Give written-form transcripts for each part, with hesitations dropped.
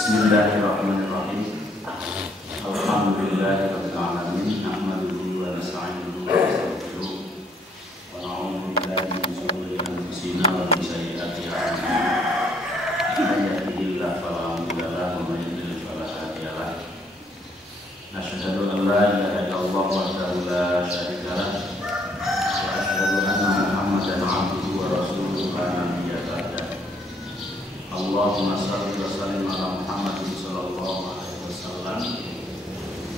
Bismillahirrahmanirrahim. Alhamdulillahirabbil alamin. Nahmaduhu wa nasta'inuhu wa nastaghfiruh. Wa na'udzu billahi min shururi anfusina wa min sayyiati a'malina. Man yahdihillahu fala mudilla lahu wa man yudlil fala hadiya lahu. Asyhadu an la ilaha illallah wahdahu la syarika lah. Wa asyhadu anna Muhammadan 'abduhu wa rasuluhu la nabiyya ba'dahu. Allahumma shalli wa sallim ala Muhammadin sallallahu alaihi wasallam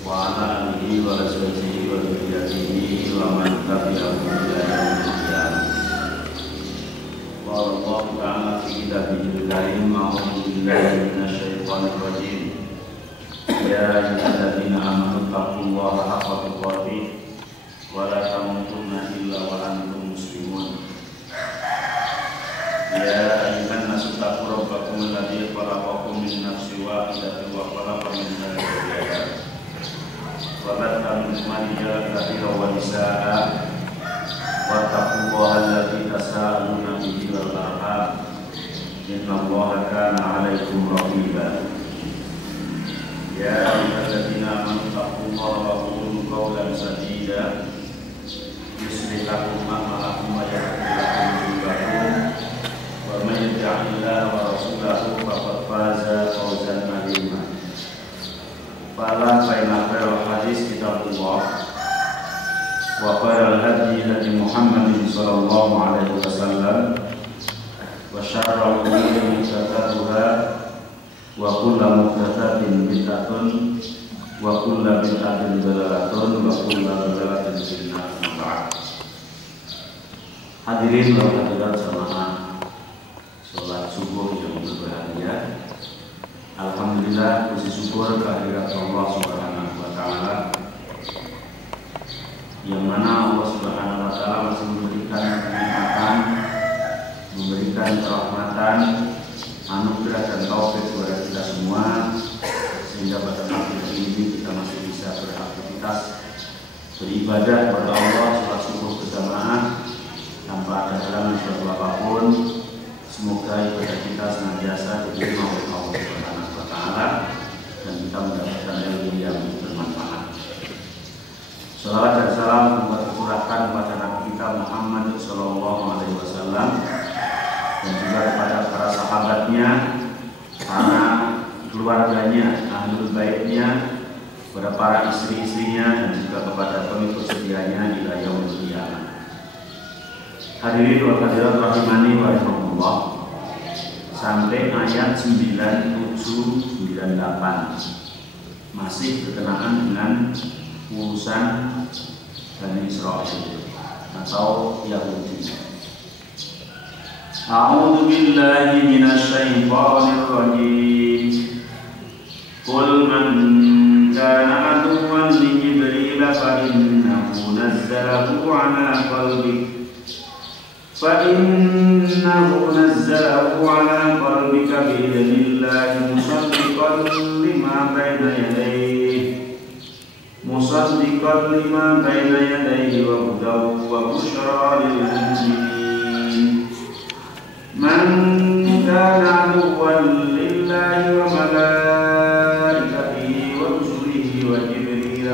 wa ala alihi wa azwajihi wa dzurriyyatihi wa man tabi'ahum ila yaumil qiyamah. Qala Allah ta'ala fi kitabihil karim, a'udzu billahi minasy syaithanir rajim. Ya ayyuhalladzina amanu taqullaha haqqa tuqatih wa la tamutunna illa wa antum muslimun. Ya ayyuhan nasu taqu rabbakum alladzi khalaqakum min nafsin wahidatin wa khalaqa minha zawjaha wa batha minhuma rijalan katsiran wa nisaa'a wattaqullaha alladzi tasaaluna bihi wal arham innallaha kana 'alaikum raqiba. Ya ayyuhalladzina amanu taqullaha wa qulu qawlan sadida yuslih lakum a'malakum wa yaghfir lakum dhunubakum. Wa may yuti'illaha wa rasulahu faqad faza fawzan 'azima. Fala fa hadis kitabullah wa khairal hadi hadi Muhammadin sallallahu alaihi wasallam wa syarrul umuri muhdatsatuha wa kullu muhdatsatin bid'atun wa kullu bid'atin dhalalatun wa kullu dhalalatin finnar. Hadirin wa hadirat jamaah sholat subuh yang berbahagia. Alhamdulillah, puji syukur kehadirat Allah Subhanahu wa taala, yang mana Allah Subhanahu wa taala masih memberikan kenikmatan, memberikan kerahmatan, anugerah dan taufik kepada kita semua, sehingga pada pagi ini kita masih bisa beraktivitas beribadah kepada Allah sholat subuh berjamaah tanpa ada halangan suatu apapun. Semoga ibadah kita senantiasa diterima oleh Allah Subhanahu wa taala dan kita mendapatkan ilmu yang bermanfaat. Salawat dan salam tercurahkan kepada Nabi kita Muhammad sallallahu alaihi wasallam dan juga kepada para sahabatnya, para keluarganya, ahlul baitnya, kepada para istri-istrinya dan juga kepada pengikut setianya ila yaumil qiyamah. Hadirin wa hadirat rahimani wa rahimakumullah. Sampai ayat 97-98 masih berkenaan dengan urusan Bani Israil atau Yahudi. A'udzu billahi minasy syaithanir rajim. Qul man kana aduwwan li Jibril fa innahu nazzalahu 'ala qalbika فَإِنَّهُ نَزَّلَهُ عَلَى قَلْبِكَ بِإِذْنِ اللَّهِ مُصَدِّقًا لِمَا بَيْنَ يَدَيْهِ وَهُدًى وَبُشْرَى لِلْمُؤْمِنِينَ مَنْ كَانَ عَدُوًّا لِلَّهِ وَمَلَائِكَتِهِ وَرُسُلِهِ وَجِبْرِيلَ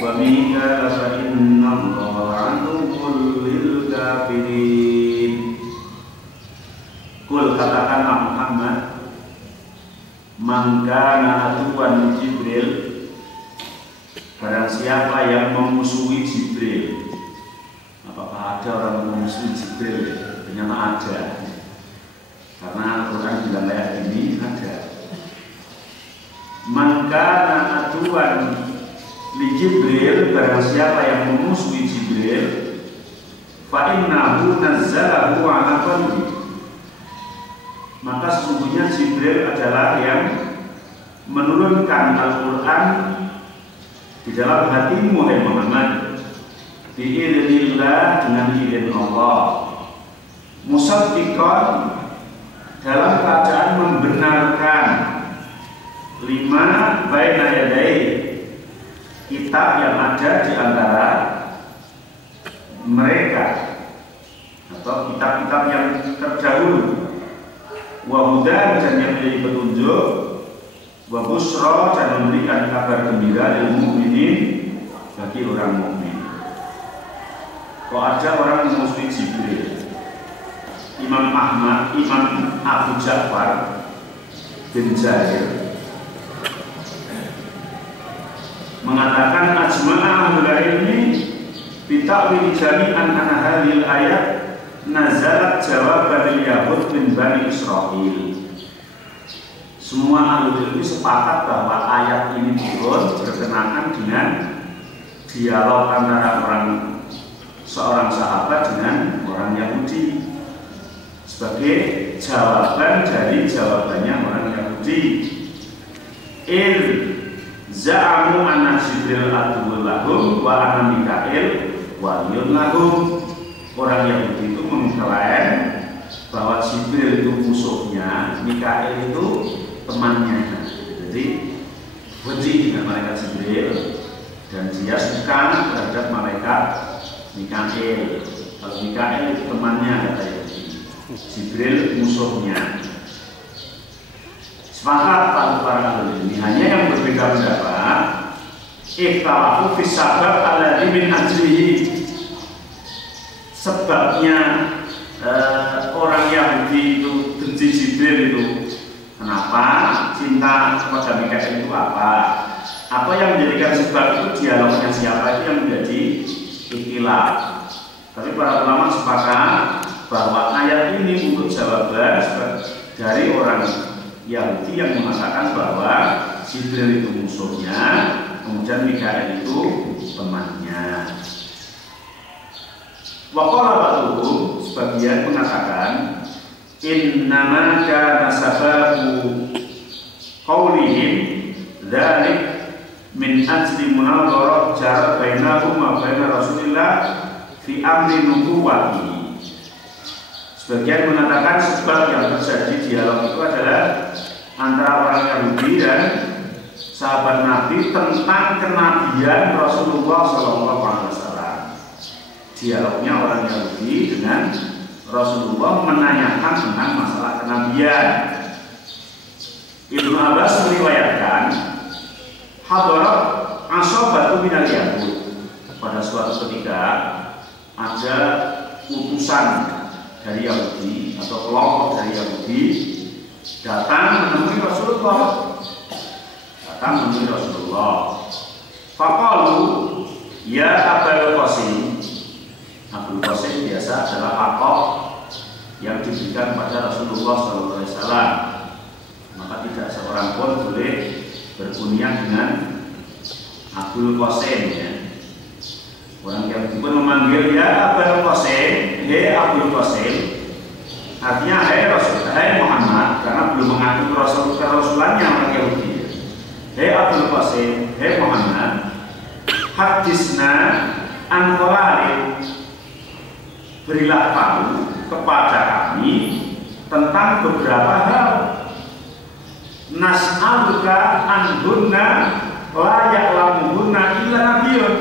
وَمِيكَالَ فَإِنَّ اللَّهَ عَدُوٌّ لِلْكَافِرِينَ. Qul, katakanlah Muhammad, man kana aduwwan Jibril, barang siapa yang memusuhi Jibril. Apakah ada orang yang memusuhi Jibril? Ternyata ada, karena Al-Quran bilang kayak gini, ada. Man kana aduwwan li Jibril, barang siapa yang memusuhi Jibril, fa innahu nazzalahu 'ala qalbi, maka sesungguhnya Jibril adalah yang menurunkan Al-Quran di dalam hatimu, hai Muhammad, bi'idznillah, dengan izin Allah, musaddiqan, dalam keadaan membenarkan, lima baina yadayhi, kitab yang ada di antara mereka atau kitab-kitab yang terdahulu, wa hudan, dan menjadi petunjuk, wa busra dan memberikan kabar gembira lil mukminin bagi orang mukmin. Kok ada orang memusuhi Jibril? Imam Abu Ja'far bin Jarir mengatakan ajma'a ahlul ilmi bita'wil jami'an anna hadhil ayat nazalat jawaban lil yahud min Bani Israil. Semua ahlul ilmi sepakat bahwa ayat ini turun berkenaan dengan dialog antara seorang sahabat dengan orang Yahudi sebagai jawaban dari jawabannya orang Yahudi. Il za'amu anna Jibril aduwwul lahum wa anna Mikail waliyun lahum. Orang Yahudi itu mengklaim bahwa Jibril itu musuhnya, Mikail itu temannya. Jadi benci dengan malaikat Jibril dan dia suka terhadap malaikat Mikail. Kalau Mikail itu temannya, kata Yahudi, Jibril musuhnya. Sepakat para ulama. Hanya yang berbeda pendapat, ikhtalafu fi sabab alladzi min ajlihi. Sebabnya orang Yahudi itu benci Jibril itu kenapa? Cinta kepada Mikail itu apa? Apa yang menjadikan sebab itu? Dialognya siapa itu yang menjadi ikhtilaf. Tapi para ulama sepakat bahwa ayat ini untuk jawaban dari orang Yahudi yang mengatakan bahwa Jibril itu musuhnya, kemudian Mikail itu temannya. Waqala ba'duhum, sebagian mengatakan innama kana sababu qaulihim dzalik min ajli munadharah jarak bainahum wa bain Rasulillah fi amri nubuwwati. Sebagian mengatakan sebab yang terjadi dialog itu adalah antara orang Yahudi dan sahabat Nabi tentang kenabian Rasulullah SAW. Dialognya orang Yahudi dengan Rasulullah menanyakan tentang masalah kenabian. Ibnu Abbas meriwayatkan hadarat ashabatu minal yahud. Pada suatu ketika ada utusan dari Yahudi atau kelompok dari Yahudi datang menemui Rasulullah. Faqalu ya Abul Qasim. Abul Qasim biasa adalah lakop yang diberikan pada Rasulullah SAW. Maka tidak seorang pun boleh berkunyah dengan Abul Qasim, ya. Orang yang pun memanggil ya Abul Qasim, hei Abul Qasim, artinya hai Muhammad, karena belum mengaku kerasulannya orang Yahudi. Hei Abul Qasim, hei Muhammad, hadisna an qalalin, berilah tahu kepada kami tentang beberapa hal. Nas'aluka anhunna la ya'lamuhunna illa nabiyyun.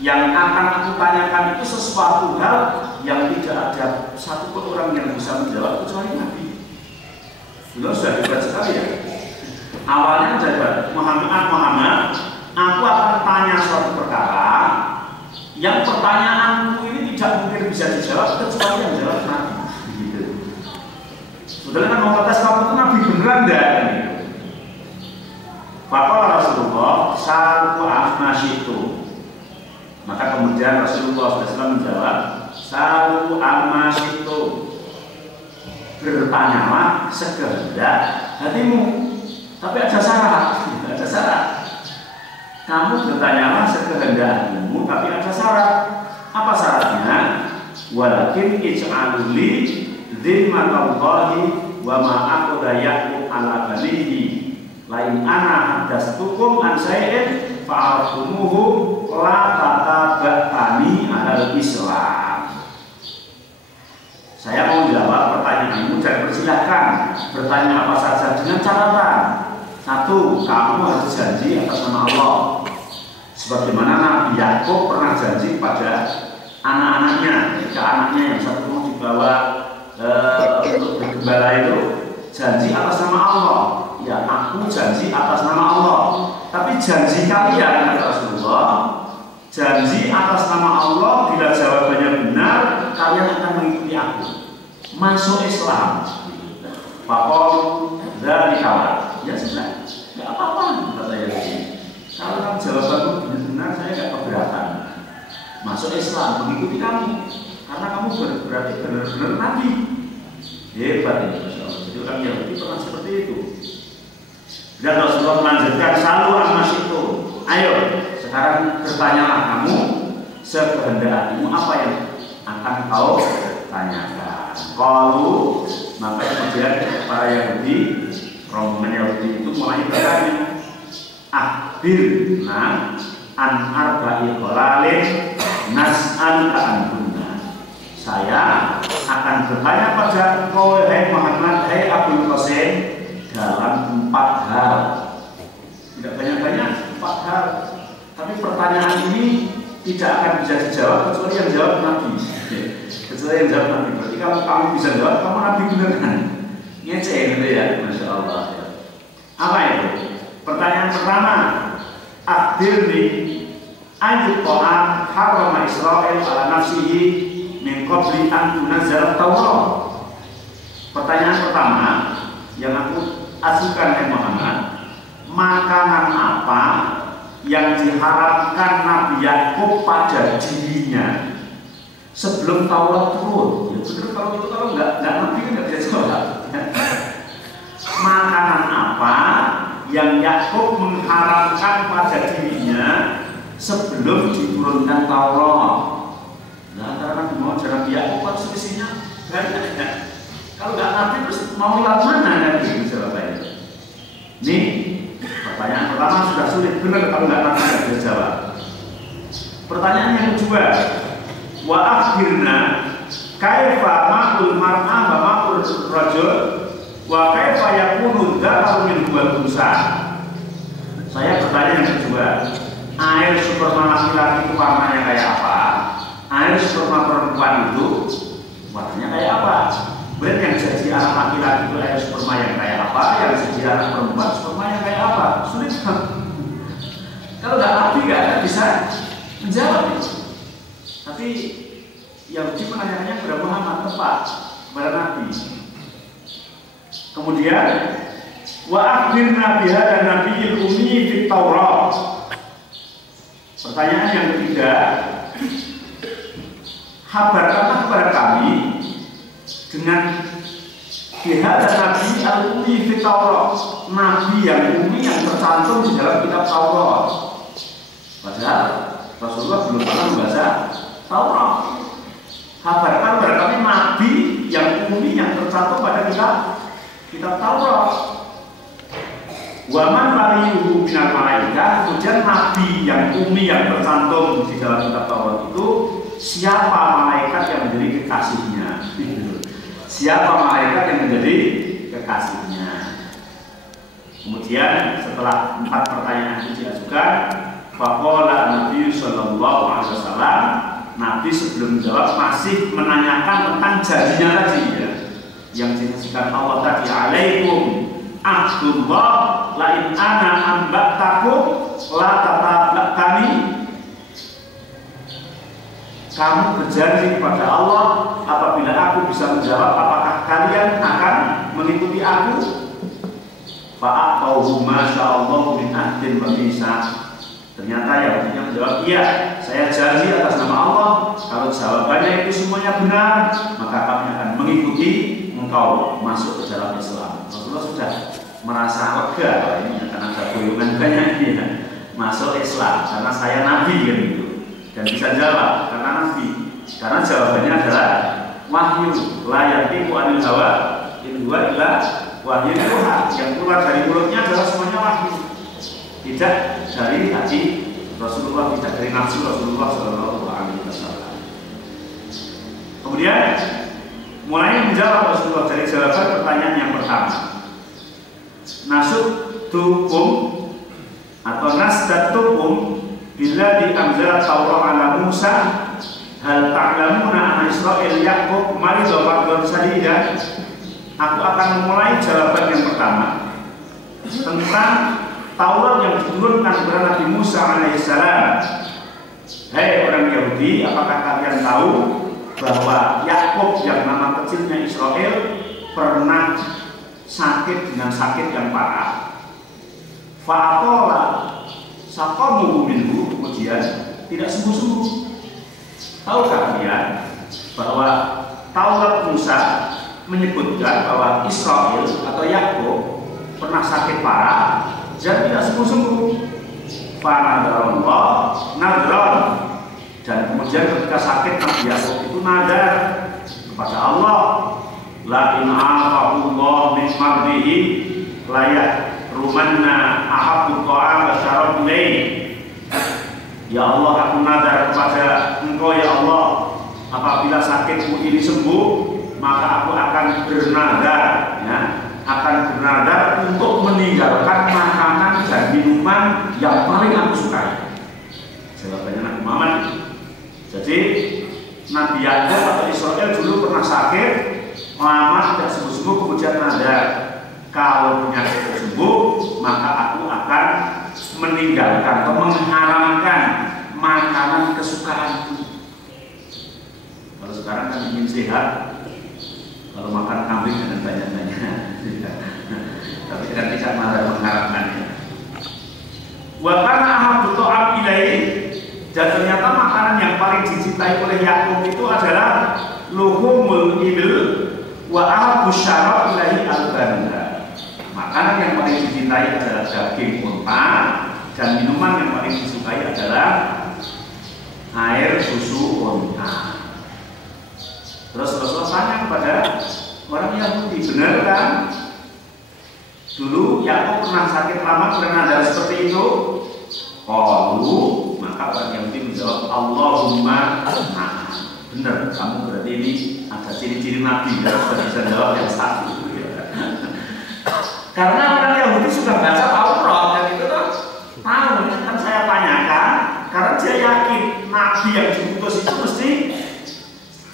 Yang akan aku tanyakan itu sesuatu hal yang tidak ada satu pun orang yang bisa menjawab kecuali Nabi. Beliau sudah hebat sekali, ya. Awalnya saja Muhammad, aku akan tanya suatu perkara yang pertanyaanku ini tidak mungkin bisa dijawab kecuali yang jawab Nabi. Gitu. Sebetulnya kan mau tes kamu itu Nabi beneran enggak? Faqala Rasulullah salu asnasyitu. Maka kemudian Rasulullah SAW menjawab, salu asnasyitu. Bertanyalah sekehendak hatimu. Tapi ada syarat, ada syarat. Kamu bertanyalah sekehendak hatimu, tapi ada syarat. Apa syaratnya? Walakin ij'aluli zimmatallahi wa ma aqda yaqu ala banihi lain ana hadastukum an syai'in fa'artumuhu la tatabani alal Islam. Saya mau jawab pertanyaanmu dan persilahkan bertanya apa saja dengan catatan. Satu, kamu harus janji atas nama Allah. Sebagaimana Nabi Yakub pernah janji pada anak-anaknya, ketika anaknya yang satu mau dibawa untuk bergembala itu, janji atas nama Allah. Ya, aku janji atas nama Allah. Tapi janji kalian, kata Rasulullah, janji atas nama Allah, bila jawabannya benar, kalian akan mengikuti aku, masuk Islam. Pakol dari kawan, ya sudah, nggak apa-apa, kata saya. Kalau jawabanmu benar, saya nggak keberatan. Masuk Islam, mengikuti kamu, karena kamu berarti benar-benar Nabi. Hebat ini, Masya Allah. Jadi orang Yahudi pernah seperti itu. Dan Rasulullah melanjutkan, selalu masih itu. Ayo, sekarang bertanyalah kamu, sekehendak hatimu apa yang akan kau tanyakan. Kalau maka kemudian para Yahudi, rombongan Yahudi itu mulai bertanya, akhirna an arba'i qolalin nas'al ka'anbunna. Saya akan bertanya pada kau, hai Muhammad, hai Abul Qasim, dalam 4 hal. Tidak banyak-banyak, 4 hal. Tapi pertanyaan ini tidak akan bisa dijawab kecuali yang jawab Nabi. Kecuali yang jawab Nabi. Berarti kalau kamu bisa jawab, kamu Nabi beneran. Ngece gitu ya, Masya Allah. Apa itu? Pertanyaan pertama, akhirni ayat Quran harama Israel ala nafsihi min qabli an tunazzalat Taurat. Pertanyaan pertama yang aku ajukan ke Muhammad, makanan apa yang diharapkan Nabi Yakub pada dirinya sebelum Taurat turun? Ya benar, kalau nggak Nabi kan nggak bisa jawab. Makanan apa yang Yakub mengharapkan pada dirinya sebelum diturunkan Taurat? Nah, karena Nabi mau jalan Yakub kan selisihnya banyak. Kalau nggak Nabi terus mau lewat mana Nabi jawabannya? Ini pertanyaan pertama sudah sulit, benar kalau nggak Nabi nggak bisa jawab. Pertanyaan yang kedua, wa akhirna kaifa ma'ul mar'a wa ma'ul rajul wa kaifa yakunu dzakaru min wal unsa. Saya bertanya yang kedua, air sperma laki-laki itu warnanya kayak apa? Air sperma perempuan itu warnanya kayak apa? Berarti yang jadi anak laki-laki itu air sperma yang kayak apa? Yang jadi anak perempuan sperma yang kayak apa? Sulit kan? Kalau nggak Nabi nggak akan bisa menjawab itu. Tapi Yahudi menanyakannya kepada Muhammad, tepat kepada Nabi. Kemudian wa akhirna biha dan nabiyil ummi fit Taurat. Pertanyaan yang ketiga, kabarkanlah kepada kami dengan biha dan nabi al-ummi fit Taurat, nabi yang ummi yang tercantum di dalam kitab Taurat. Padahal Rasulullah belum pernah membaca Taurat. Kabarkan kepada kami nabi yang ummi yang tercantum pada kitab Taurat. Waman waliyuhu minal malaikah, kemudian nabi yang ummi yang tercantum di dalam kitab Taurat itu siapa malaikat yang menjadi kekasihnya? Siapa malaikat yang menjadi kekasihnya? Kemudian setelah 4 pertanyaan itu diajukan, faqala Nabi sallallahu alaihi wasallam, Nabi sebelum menjawab masih menanyakan tentang janjinya tadi ya, yang disampaikan Allah tadi, alaikum Abdullah lain ana ambatakum la tatabakani. Kamu berjanji kepada Allah apabila aku bisa menjawab apakah kalian akan mengikuti aku? Fa'atauhu masyaallah min ahdin wa misa. Ternyata Yahudinya menjawab, iya, saya janji atas nama Allah, kalau jawabannya itu semuanya benar, maka kami akan mengikuti engkau masuk ke dalam Islam. Rasulullah sudah merasa lega ini karena ada golongan banyak dia masuk Islam karena saya Nabi kan gitu, dan bisa jawab karena Nabi, karena jawabannya adalah wahyu, la yantiqu anil hawa in huwa illa wahyu yuha, yang keluar dari mulutnya adalah semuanya wahyu, tidak dari hati Rasulullah, tidak dari nafsu Rasulullah Shallallahu Alaihi Wasallam. Kemudian mulai menjawab Rasulullah dari jawaban pertanyaan yang pertama. Nasub tukum atau nasdatukum bila diamzalat Taurat ala Musa hal ta'lamuna an Israil Yaqub maridha fardun sadida. aku akan memulai jawaban yang pertama tentang Taurat yang diturunkan kepada Nabi Musa alaihissalam. Hei orang Yahudi, apakah kalian tahu bahwa Yakub yang nama kecilnya Israel pernah sakit dengan sakit yang parah? Fa'atola saqamu minhu, kemudian tidak sembuh-sembuh. Tahukah kalian bahwa Taurat Musa menyebutkan bahwa Israel atau Yakub pernah sakit parah dan tidak sembuh-sembuh? Fanadrollah nadron, dan kemudian ketika sakit Nabi Yakub itu nadar kepada Allah, la in a'afahullah min mardihi layak rumanna ahabbu ta'am wa syarab ilaih. Ya Allah, aku nadar kepada Engkau ya Allah, apabila sakitku ini sembuh, maka aku akan bernadar, ya, akan bernadar untuk meninggalkan makanan dan minuman yang paling aku sukai. Jawabannya Nabi Muhammad. Jadi Nabi Yakub atau Israel dulu pernah sakit lama tidak sembuh-sembuh, kemudian nadar, kalau penyakit sembuh maka aku akan meninggalkan atau mengharamkan makanan kesukaanku. Kalau sekarang kan ingin sehat, kalau makan kambing dengan banyak-banyak, tapi tidak bisa marah mengharapkannya. Wa kana ahabbu ta'am ilaihi, dan ternyata makanan yang paling dicintai oleh Yakub itu adalah luhumul ibil wa ahabbu syarab ilaihi al-banda. Makanan yang paling dicintai adalah daging unta, dan minuman yang paling disukai adalah air susu unta. Terus Rasulullah tanya kepada orang Yahudi, benar kan dulu Yakub pernah sakit lama karena ada seperti itu? Qalu, maka orang Yahudi menjawab, Allahumma na'am. Benar, kamu berarti ini ada ciri-ciri Nabi, ya, sudah bisa jawab yang satu. Karena orang Yahudi sudah baca Taurat dan itu kan tahu, kan saya tanyakan, karena dia yakin Nabi yang diutus itu mesti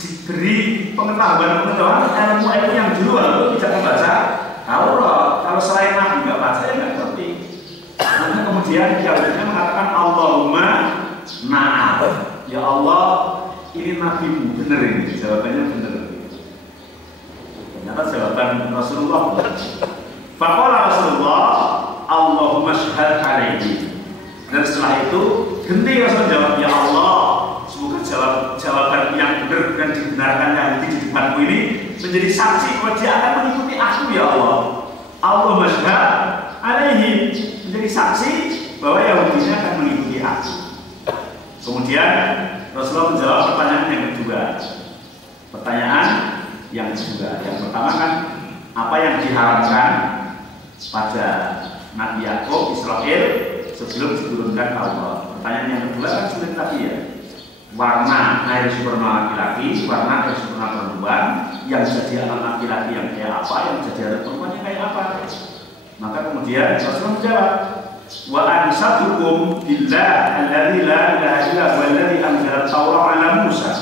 diberi pengetahuan ilmu yang dulu lalu tidak membaca Taurat. Kalau selain Nabi nggak baca ya nggak ngerti. Maka kemudian Yahudinya mengatakan Allahumma na'am, ya Allah ini Nabimu, benar ini, jawabannya benar. Ternyata jawaban Rasulullah. Faqala Rasulullah Allahumma syahad alaihi. Dan setelah itu ganti Rasul jawab, ya Allah, semoga jawaban yang benar dan dibenarkan yang di depanmu ini menjadi saksi bahwa dia akan mengikuti aku ya Allah. Allahumma syahad alaihi, menjadi saksi bahwa Yahudinya akan mengikuti aku. Kemudian Rasulullah menjawab pertanyaan yang kedua. Pertanyaan yang kedua, yang pertama kan apa yang diharamkan pada Nabi Yakub Israel sebelum diturunkan Taurat. Pertanyaan yang kedua kan sulit tadi ya. Warna air sperma laki-laki, warna air sperma perempuan, yang jadi anak laki-laki yang kayak apa, yang jadi anak perempuan yang kayak apa. Maka kemudian Rasulullah menjawab, wa ansadukum billah alladzi la ilaha illa huwa alladzi anzala at-Taurat 'ala Musa.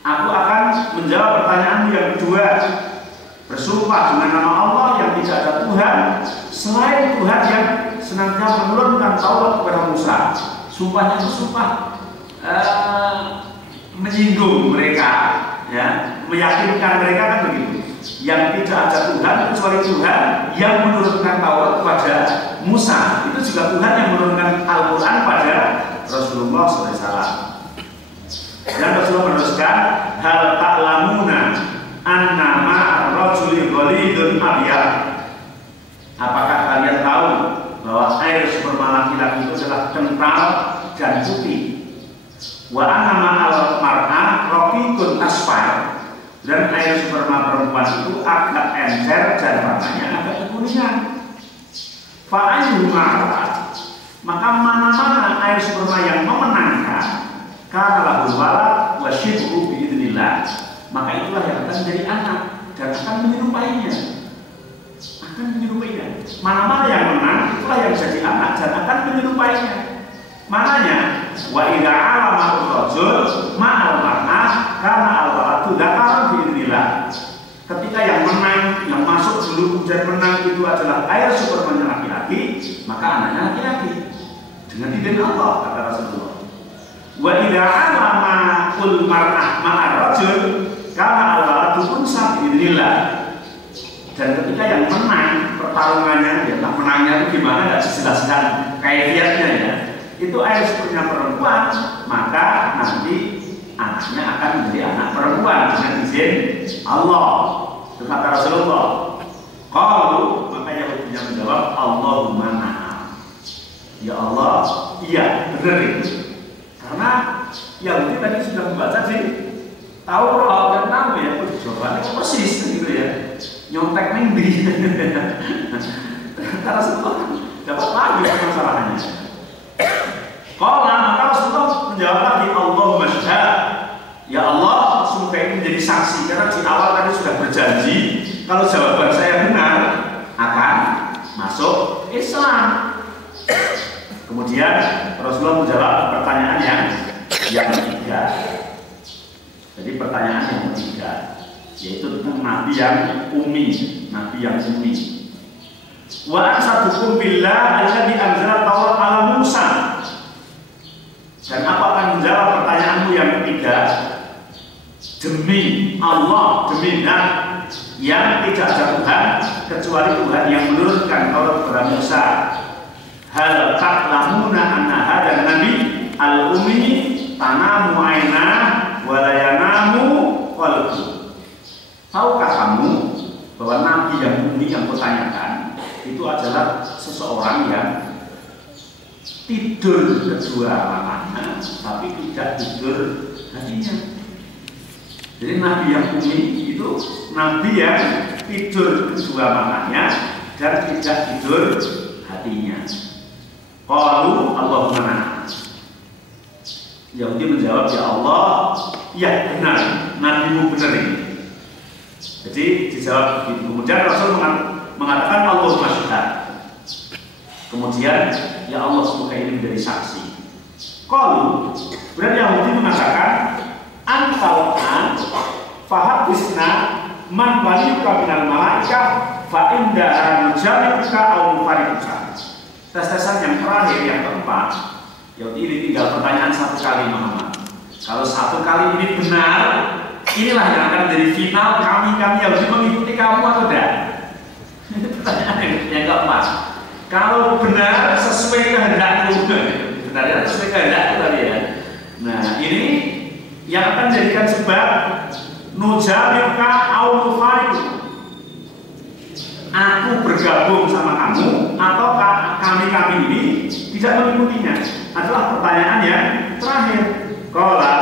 Aku akan menjawab pertanyaan yang kedua, bersumpah dengan nama Allah yang tidak ada Tuhan selain Tuhan yang senantiasa menurunkan Taurat kepada Musa. Sumpahnya itu sumpah menyinggung mereka, ya, meyakinkan mereka kan begitu. Yang tidak ada Tuhan kecuali Tuhan yang menurunkan Taurat kepada Musa. Itu juga Tuhan yang menurunkan Al-Quran pada Rasulullah SAW. Dan Rasulullah meneruskan, hal ta'lamuna anna ma'ar-rajuli ghalidun abyad. Apakah kalian tahu bahwa air sperma laki-laki itu adalah kental dan putih? Wa anna ma'al mar'a raqiqun asfar, dan air sperma perempuan itu agak encer dan warnanya agak kekuningan. Fa'ayu ma'al, maka mana-mana air sperma yang memenangkan karena lahul walad wa syibhu biidznillah, maka itulah yang akan menjadi anak dan akan menyerupainya. Mana-mana yang menang itulah yang jadi anak dan akan menyerupainya. Maknanya wa idza 'alama ar-rajul ma'al mar'ah kana al-waladu dzakaran biidznillah. Ketika yang menang, yang masuk dulu kemudian menang itu adalah air supermannya laki-laki, maka anaknya laki-laki. Dengan izin Allah, kata Rasulullah. Wa idza alama kul mar'ah ma'ar rajul kana al-waladu unsa biidznillah. Dan ketika yang menang pertarungannya, ya menangnya itu gimana nggak dijelaskan kaifiatnya ya. Itu air supernya perempuan, maka nanti anaknya akan menjadi anak perempuan dengan izin Allah. Itu kata Rasulullah. Qalu, maka Yahudinya menjawab, Allahumma na'am. Ya Allah, iya benar itu. Karena Yahudi tadi sudah membaca di Taurat dan tahu ya, jawabannya persis gitu ya. Nyontek minggu. Kata Rasulullah dapat lagi masalahnya. Kalau maka Rasulullah menjawab lagi, Allahumma syahad. Ya Allah, semoga ini menjadi saksi. Karena di awal tadi sudah berjanji, kalau jawaban saya benar, akan masuk Islam. Kemudian Rasulullah menjawab pertanyaan yang ketiga. Jadi pertanyaan yang ketiga, yaitu tentang Nabi yang ummi, Nabi yang ummi. Wa asadukum billah alladzi anzala Taurat ala Musa. Dan apa akan menjawab pertanyaanmu yang ketiga? Demi Allah, demi Zat yang tidak ada Tuhan kecuali Tuhan yang menurunkan Taurat kepada Musa. Hal ta'lamuna anna hadzal nabi al-ummi tanamu aina wa la yanamu qalbu. Tahukah kamu bahwa nabi yang ummi yang kutanyakan itu adalah seseorang yang tidur kedua matanya, tapi tidak tidur hatinya. Jadi nabi yang ummi itu nabi yang tidur kedua matanya dan tidak tidur hatinya. Qalu Allahumma na'am. Yahudi menjawab, ya Allah, ya benar, nabimu benar ini. Jadi dijawab begitu. Kemudian Rasul mengatakan Allahumma syahad. Kemudian ya Allah, semoga ini menjadi saksi. Qalu, kemudian Yahudi mengatakan antal an fahabisna man waliyuka minal malaikah fa inda nujabibuka au mufarikuka. Tes-tesan yang terakhir, yang keempat, Yahudi ini tinggal pertanyaan satu kali Muhammad. Kalau satu kali ini benar, inilah yang akan menjadi final kami Yahudi mengikuti kamu atau tidak? Ini pertanyaan yang keempat. Kalau benar sesuai kehendakmu, benarnya sesuai kehendakmu tadi ya. Nah ini yang akan menjadikan sebab nujabibuka au mufarikuka. Aku bergabung sama kamu atau kami ini tidak mengikutinya, adalah pertanyaan yang terakhir. Qala,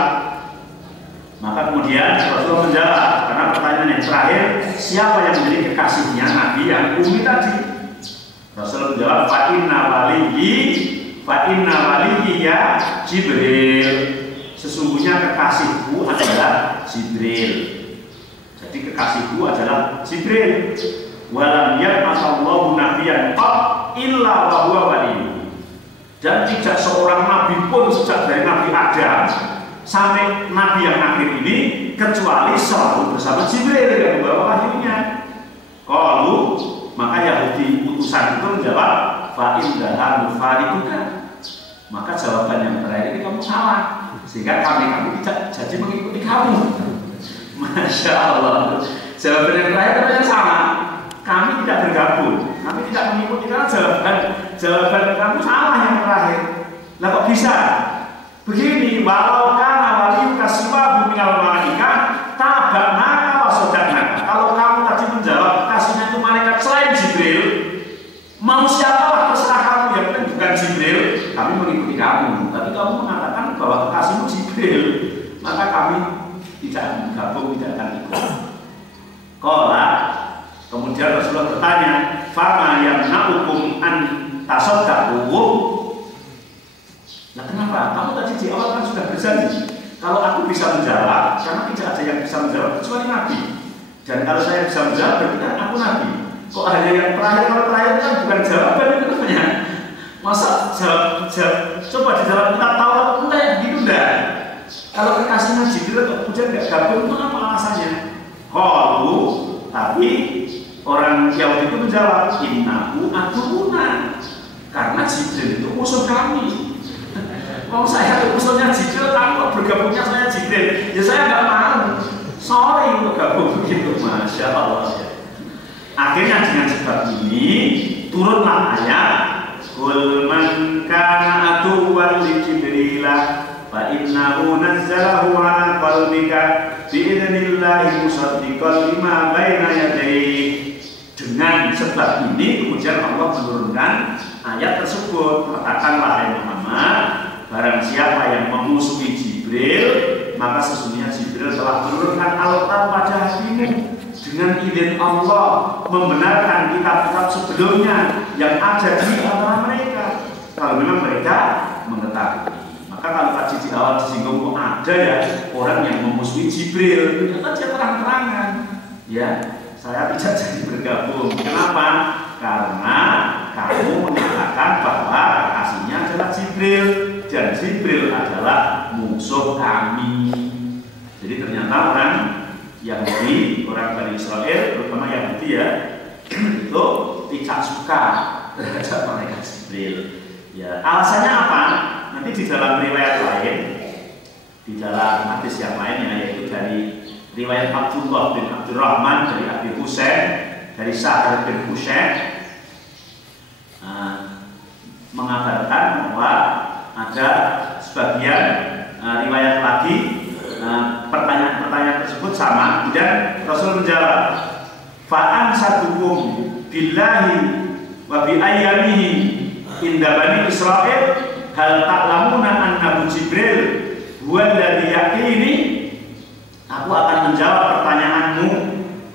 maka kemudian Rasulullah menjawab, karena pertanyaan yang terakhir, siapa yang menjadi kekasihnya Nabi yang ummi tadi? Rasulullah menjawab, fa inna waliyyi ya Jibril. Sesungguhnya kekasihku adalah Jibril. Jadi kekasihku adalah Jibril. Walam yab'atsallahu nabiyyan qat illa wa huwa waliyyu. Dan tidak seorang nabi pun sejak dari Nabi Adam sampai nabi yang akhir ini kecuali selalu bersama Jibril yang membawa wahyunya. Qalu, maka Yahudi utusan itu menjawab, fa indaha mufarikuka. Maka jawaban yang terakhir ini kamu salah, sehingga kami tidak jadi mengikuti kamu. Masya Allah. Jawaban yang terakhir ternyata salah. Kami tidak bergabung, kami tidak mengikuti, karena jawaban kamu salah yang terakhir. Lah kok bisa? Begini, walau kana waliyuka siwahu minal malaikah tabanaka wa sadaqnaka. Kalau kamu tadi menjawab kasihnya itu malaikat selain Jibril, mau siapa terserah kamu, yang penting bukan Jibril, kami mengikuti kamu. Tapi kamu mengatakan bahwa kasihmu Jibril, maka kami tidak bergabung, tidak akan ikut. Qala, kemudian Rasulullah bertanya, fama yamna'ukum an tasaddaqu. Nah kenapa? Kamu tadi di awal kan sudah berjanji, kalau aku bisa menjawab, karena tidak ada yang bisa menjawab kecuali Nabi. Dan kalau saya bisa menjawab, berarti kan aku Nabi. Kok hanya yang terakhir? Kalau terakhir kan bukan jawaban itu namanya. Masa jawab, coba dijawab kita tahu enggak gitu enggak? Kalau kekasihnya Jibril kemudian nggak gabung, itu apa alasannya? Qalu, Tapi orang Yahudi itu menjawab, innahu aduuna, karena Jibril itu musuh kami. Mau saya musuhnya Jibril, kamu bergabungnya saya Jibril, ya saya nggak mau. Sorry untuk gabung begitu, masya Allah. Akhirnya dengan sebab ini turunlah ayat, Qul man kana aduwwan li Jibril fa innahu nazzalahu ala qalbika bi'idnillahi musaddiqan lima baina yadayhi. Dengan sebab ini kemudian Allah menurunkan ayat tersebut, katakanlah hai Muhammad, barang siapa yang memusuhi Jibril, maka sesungguhnya Jibril telah menurunkan Al-Quran pada hatimu dengan izin Allah, membenarkan kitab-kitab sebelumnya yang ada di antara mereka, kalau memang mereka mengetahui. Maka kalau tadi di awal disinggung kok ada ya orang yang memusuhi Jibril, ternyata dia terang-terangan, ya saya tidak jadi bergabung. Kenapa? Karena kamu mengatakan bahwa kekasihnya adalah Jibril dan Jibril adalah musuh kami. Jadi ternyata orang Yahudi, orang Bani Israel, terutama Yahudi ya, itu tidak suka terhadap mereka Jibril. Ya, alasannya apa? Nanti di dalam riwayat lain, di dalam hadis yang lainnya, yaitu dari riwayat Abdullah bin Abdurrahman dari Abi Husain, dari Sa'ad bin Husain, mengabarkan bahwa ada sebagian riwayat lagi, pertanyaan-pertanyaan tersebut sama, dan Rasul menjawab, fa'an sadukum billahi wa bi ayyamihi inda bani Israel hal ta'lamuna annahu Jibril huwa alladhi yaqini. Aku akan menjawab pertanyaanmu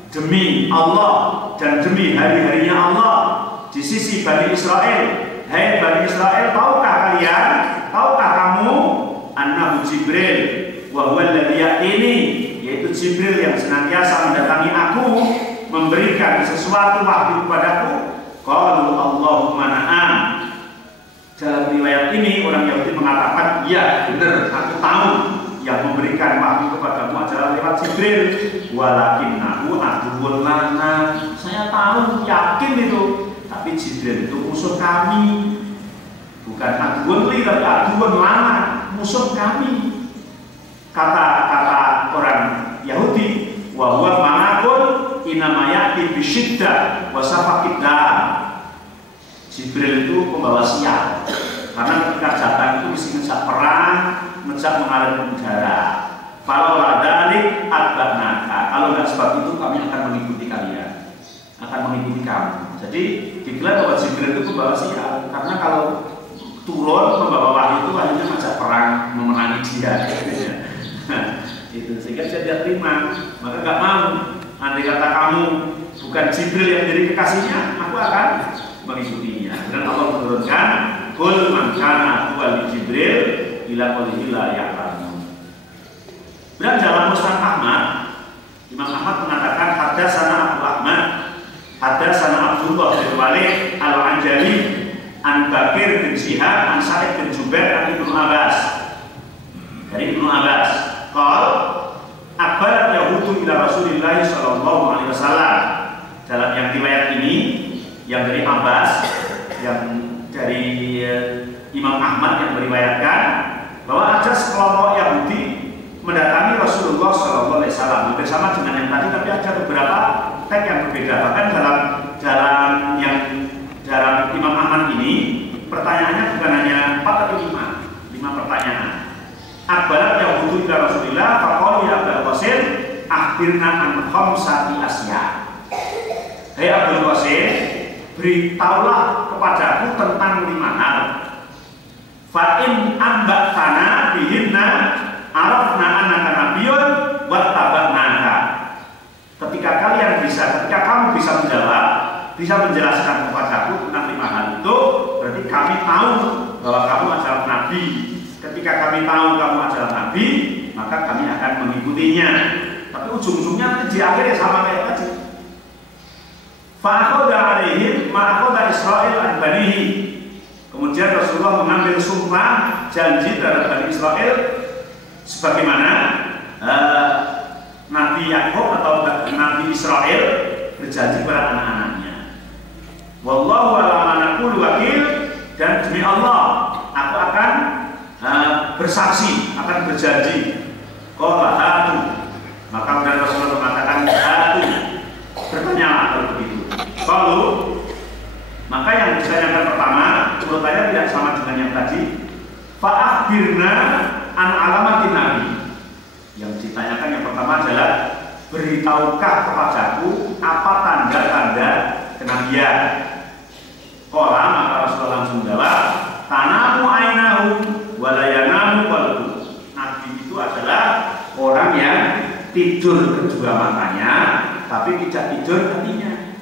demi Allah dan demi hari-harinya Allah di sisi Bani Israel. Hai Bani Israel, tahukah kalian, tahukah kamu annahu Jibril wa huwa alladhi yaqini, yaitu Jibril yang senantiasa mendatangi aku, memberikan sesuatu wahyu kepadaku. Qalu Allahumma na'am. Dalam riwayat ini orang Yahudi mengatakan, ya benar, aku tahu yang memberikan wahyu kepadamu adalah lewat Jibril. Walakinnahu aduwwun lana. Saya tahu, yakin itu, tapi Jibril itu musuh kami. Bukan aduwwun li, tapi aduwwun lana, musuh kami. Kata orang Yahudi, wa huwa ma'akun inama ya'ti bisyiddah wa safaqid dam. Jibril itu pembawa sial, karena ketika datang itu mesti ngejak perang, ngejak mengalirkan udara. Kalau ladalik atba'naka, kalau nggak sebab itu kami akan mengikuti kalian, akan mengikuti kamu. Jadi diklaim bahwa Jibril itu pembawa sial, karena kalau turun membawa wahyu itu wahyunya ngajak perang, memenangi dia. Itu sehingga dia tidak terima, maka nggak mau. Andai kata kamu bukan Jibril yang jadi kekasihnya, aku akan mengikutinya. Dan Allah menurunkan, Qul man kana aduwwan li Jibril ila qaulihi la ya'lamun. Dan dalam Musnad Ahmad, Imam Ahmad mengatakan hadatsana Abu Ahmad, hadatsana Abdullah bin Walid al-Anjali, an Bakir bin Syihab, an Sa'id bin Jubair, an Ibnu Abbas. Dari Ibnu Abbas, qol akbar yahudu ila Rasulillah sallallahu alaihi wasallam. Dalam yang riwayat ini, yang dari Abbas, yang dari Imam Ahmad yang meriwayatkan bahwa ada sekelompok Yahudi mendatangi Rasulullah Sallallahu Alaihi Wasallam, bersama dengan yang tadi, tapi ada beberapa teks yang berbeda. Bahkan dalam Imam Ahmad ini pertanyaannya bukan hanya 4 atau 5 pertanyaan. Akbarat Yahudi ila Rasulillah faqala ya Abul Qasim akhbirna an khamsati asya. Hai Abul Qasim, beritahulah kepadaku tentang 5 hal. Fa'in amba'tana bihinna arafna annaka nabiyyun wattaba'naka. Ketika kamu bisa menjawab, bisa menjelaskan kepadaku tentang 5 hal itu, berarti kami tahu bahwa kamu adalah nabi. Ketika kami tahu kamu adalah nabi, maka kami akan mengikutinya. Tapi ujung-ujungnya nanti di akhirnya sama kayak tadi. Fa'akhoda alaihim ma'akhoda Israel an banihi. Kemudian Rasulullah mengambil sumpah janji terhadap Bani Israel sebagaimana Nabi Yakub atau Nabi Israel berjanji kepada anak-anaknya. Wallahu ala ma naqulu wakil, dan demi Allah aku akan bersaksi, akan berjanji. Qala hatu, maka kemudian Rasulullah mengatakan hatu, bertanyalah kalau begitu. Kalau maka yang ditanyakan pertama urutannya tidak sama dengan yang tadi. Fa'akhbirna an alamatin nabi. Yang ditanyakan yang pertama adalah beritahukah kepadaku apa tanda-tanda kenabian. Qala, maka Rasulullah langsung jawab, tanamu ainahu walayanamu qalbu. Nabi itu adalah orang yang tidur kedua matanya tapi tidak tidur hatinya.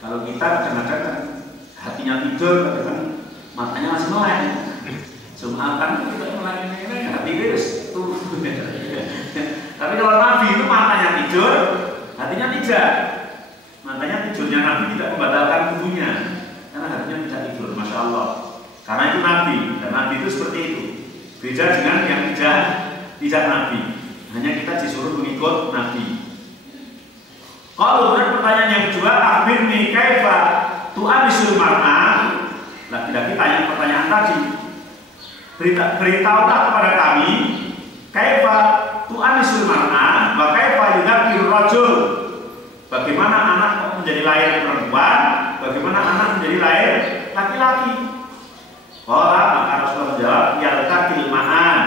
Kalau kita kadang-kadang hatinya tidur, kadang-kadang matanya masih melek. Jumatan kita melek, hati terus tuh. Tapi kalau Nabi itu matanya tidur, hatinya tidak. Matanya tidurnya Nabi tidak membatalkan tubuhnya, karena hatinya tidak tidur, masya Allah. Karena itu Nabi, dan Nabi itu seperti itu. Beda dengan yang tidak Nabi. Hanya kita disuruh mengikut Nabi. Kalau pertanyaan yang kedua, akhbirni kaifa tu'anisul mar'ah. Lagi-lagi tanya pertanyaan tadi. Beritahulah kepada kami kaifa tu'anisul mar'ah wa kaifa yudzakkir rajul. Bagaimana anak menjadi lahir perempuan, bagaimana anak menjadi lahir laki-laki. Qala, maka Rasulullah menjawab, yaltaqil ma'an.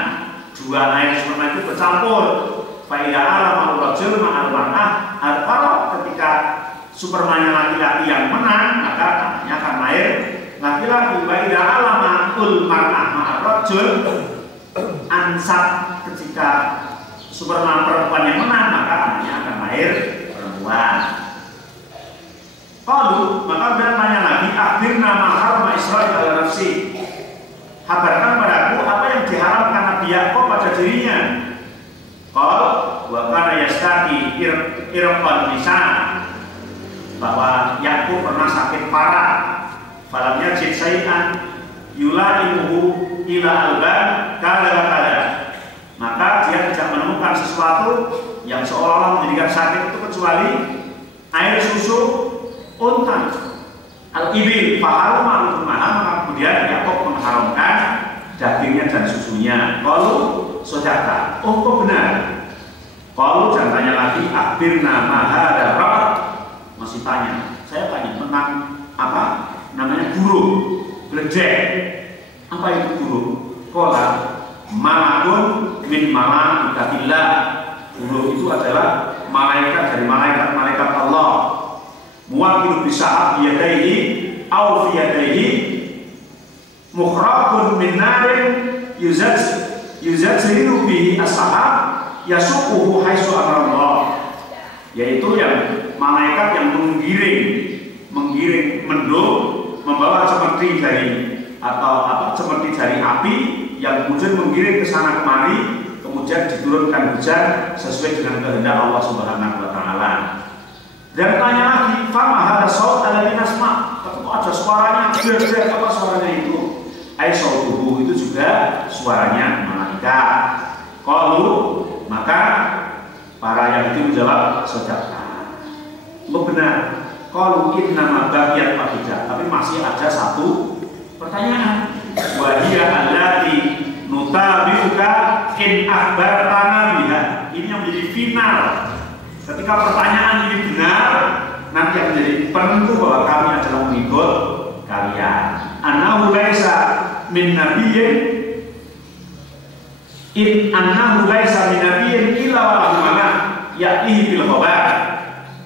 Dua air sperma itu bercampur. Fa idza alama rajul ma'al mar'ah. Kalau ketika supermanya laki-laki yang menang, maka anaknya akan lahir laki-laki. Wa idza alama ul mar'ah ma'al rajul ansat, ketika superman perempuan yang menang, maka anaknya akan lahir perempuan. Qalu, maka bertanya lagi, akhirna ma harama Israil ala nafsi. Kabarkan padaku apa yang diharamkan Nabi Yakub pada dirinya. Qal wa kana yastaqi irqan lisan, bahwa Yakub pernah sakit parah. Falam yajid syai'an yulaimuhu ila alban kada. Maka dia tidak menemukan sesuatu yang seolah-olah menjadikan sakit itu kecuali air susu unta al-ibil. Faharuma maka kemudian Yakub mengharamkan dagingnya dan susunya. Kalau sodaka, oh kok benar. Kalau jangan tanya lagi, akhirna mahada rapat. Masih tanya, saya tanya tentang apa namanya burung, beledek. Apa itu burung? Kola malakun min malaikatillah. Burung itu adalah malaikat dari malaikat Allah. Muwakilu bisa'ab biyadaihi au fiyadaihi mukhraqun min narin yuzajziru bihi as-sahab yasuquhu haitsu amrallah. Yaitu yang malaikat yang menggiring mendung, membawa seperti dari seperti dari api yang kemudian menggiring ke sana kemari, kemudian diturunkan hujan sesuai dengan kehendak Allah Subhanahu wa taala. Dan tanya lagi, fama hada saut alladzi nasma. Kok ada suaranya? Gede apa suaranya itu? Ai sautuhu, itu juga suaranya malaikat. Qalu, maka para Yahudi menjawab, sedekah. Benar. Qalu innama baqiyat fahidah, tapi masih ada satu pertanyaan. Wa hiya allati nutabi'uka in akhbartana biha. Ini yang menjadi final. Ketika pertanyaan ini benar, nanti akan menjadi penentu bahwa kami adalah mengikut kalian. Annahu laisa min nabiyyin in annahu laisa min nabiyyin illa wa lahu ya'tihi bil khabar.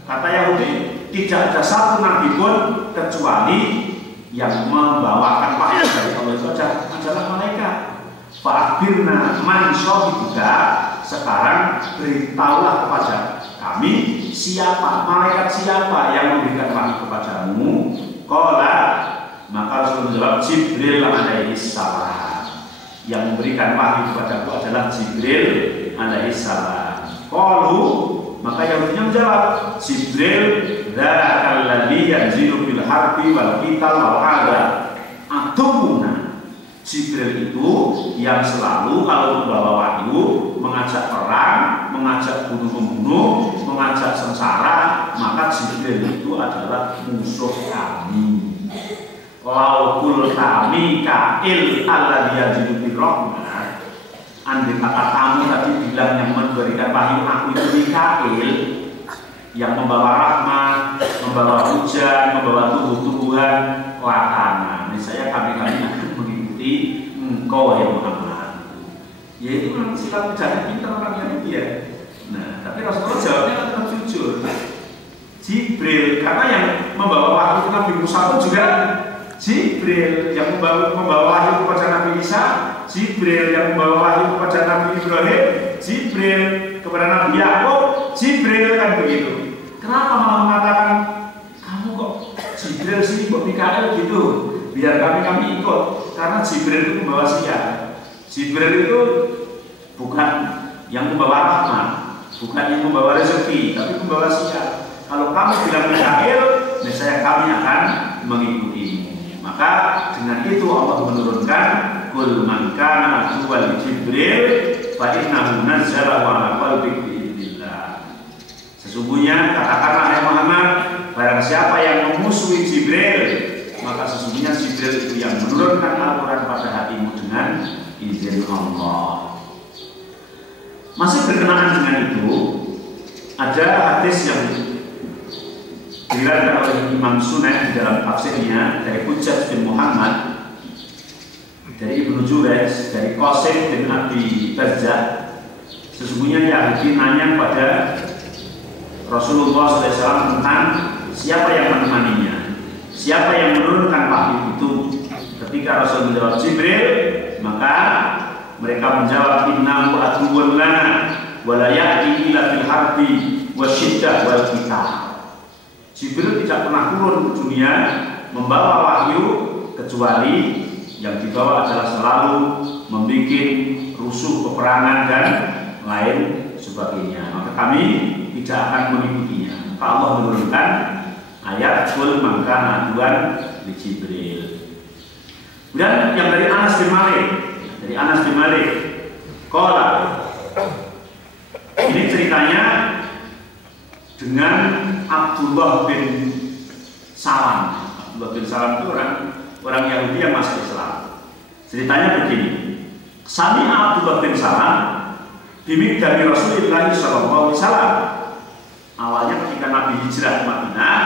Kata Yahudi, tidak ada satu nabi pun kecuali yang membawakan wahyu dari Allah itu adalah malaikat. Fa'akhbirna man syahiduka, sekarang beritahulah kepada kami siapa, malaikat siapa yang memberikan wahyu kepadamu. Qala, maka Rasul menjawab, Jibril alaihi salam. Yang memberikan wahyu kepadaku adalah Jibril alaihi salam. Qalu, maka Yahudinya menjawab, Jibril dzakal ladzi yanzilu bil harbi wal qital wal adha. Atumuna. Jibril itu yang selalu kalau membawa wahyu, mengajak perang, mengajak bunuh-membunuh, mengajak sengsara, Mikail alladzi yanzilu birrahmah. Andai kata kamu tadi bilang yang memberikan wahyu aku itu Mikail, yang membawa rahmat, membawa hujan, membawa tumbuh-tumbuhan, lakana. Misalnya kami akan mengikuti engkau ya Muhammad. Ya itu memang sikap bicara kita orang Yahudi ya. Nah, tapi Rasulullah jawabnya tetap jujur. Jibril, karena yang membawa wahyu Nabi Musa itu juga Jibril, yang membawa wahyu kepada Nabi Isa, Jibril, yang membawa wahyu kepada Nabi Ibrahim, Jibril, kepada Nabi Yakub, Jibril, kan begitu. Kenapa malah mengatakan kamu kok Jibril sih, kok Mikael gitu? Biar kami ikut, karena Jibril itu membawa sial. Jibril itu bukan yang membawa rahmat, bukan yang membawa rezeki, tapi membawa sial. Kalau kamu bilang Mikael, niscaya kami akan mengikutimu. Maka dengan itu Allah menurunkan kul man kana aduwwan Jibril fa innahu nazzala ala qalbika biidznillah. Sesungguhnya katakanlah hai Muhammad, barang siapa yang memusuhi Jibril, maka sesungguhnya Jibril itu yang menurunkan Al-Quran pada hatimu dengan izin Allah. Masih berkenaan dengan itu, ada hadis yang diriwayatkan oleh Imam Sunan di dalam tafsirnya dari Hujjaj bin Muhammad, dari Ibnu Jurayj, dari Qasim bin Abi Bazzah. Sesungguhnya Yahudi nanya pada Rasulullah SAW tentang siapa yang menemaninya, siapa yang menurunkan wahyu itu. Ketika Rasul menjawab Jibril, maka mereka menjawab innahu aduwwun lana wa la ya'ti illa fil harbi wasyiddah wal qital. Jibril tidak pernah turun ke dunia membawa wahyu kecuali yang dibawa adalah selalu membuat rusuh, peperangan dan lain sebagainya. Maka kami tidak akan mengikutinya. Maka Allah menurunkan ayat kul man kana aduwwan li Jibril. Dan yang dari Anas bin Malik, qala, ini ceritanya dengan Abdullah bin Salam. Abdullah bin Salam itu orang Yahudi yang masuk Islam. Ceritanya begini. Sami Abdullah bin Salam bimik dari Rasulullah SAW. Awalnya ketika Nabi hijrah ke Madinah,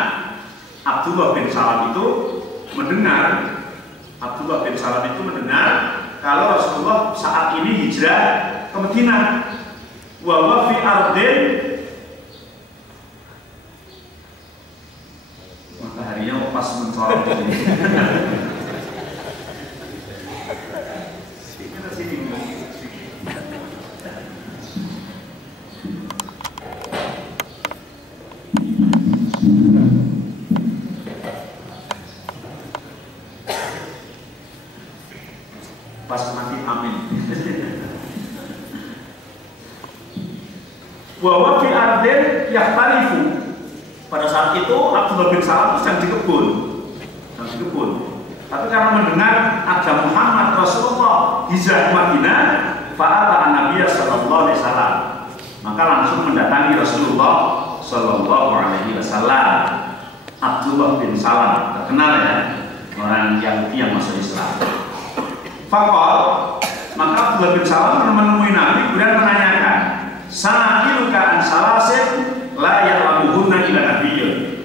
Abdullah bin Salam itu mendengar kalau Rasulullah saat ini hijrah ke Madinah. Wa fi ardin, mataharinya pas mencorong di sini. Pas mati amin. Wa fi ardin yahtalifu. Pada saat itu Abdullah bin Salam sedang di kebun. Tapi karena mendengar ada Muhammad Rasulullah hijrah ke Madinah, fa'ala Nabi sallallahu alaihi wasallam, maka langsung mendatangi Rasulullah sallallahu alaihi wasallam. Abdullah bin Salam terkenal ya, orang Yahudi yang masuk Islam. Faqal, maka Abdullah bin Salam menemui Nabi kemudian menanyakan, "Sa'aluka an salasin la ya'lamuhunna illa nabiyyun."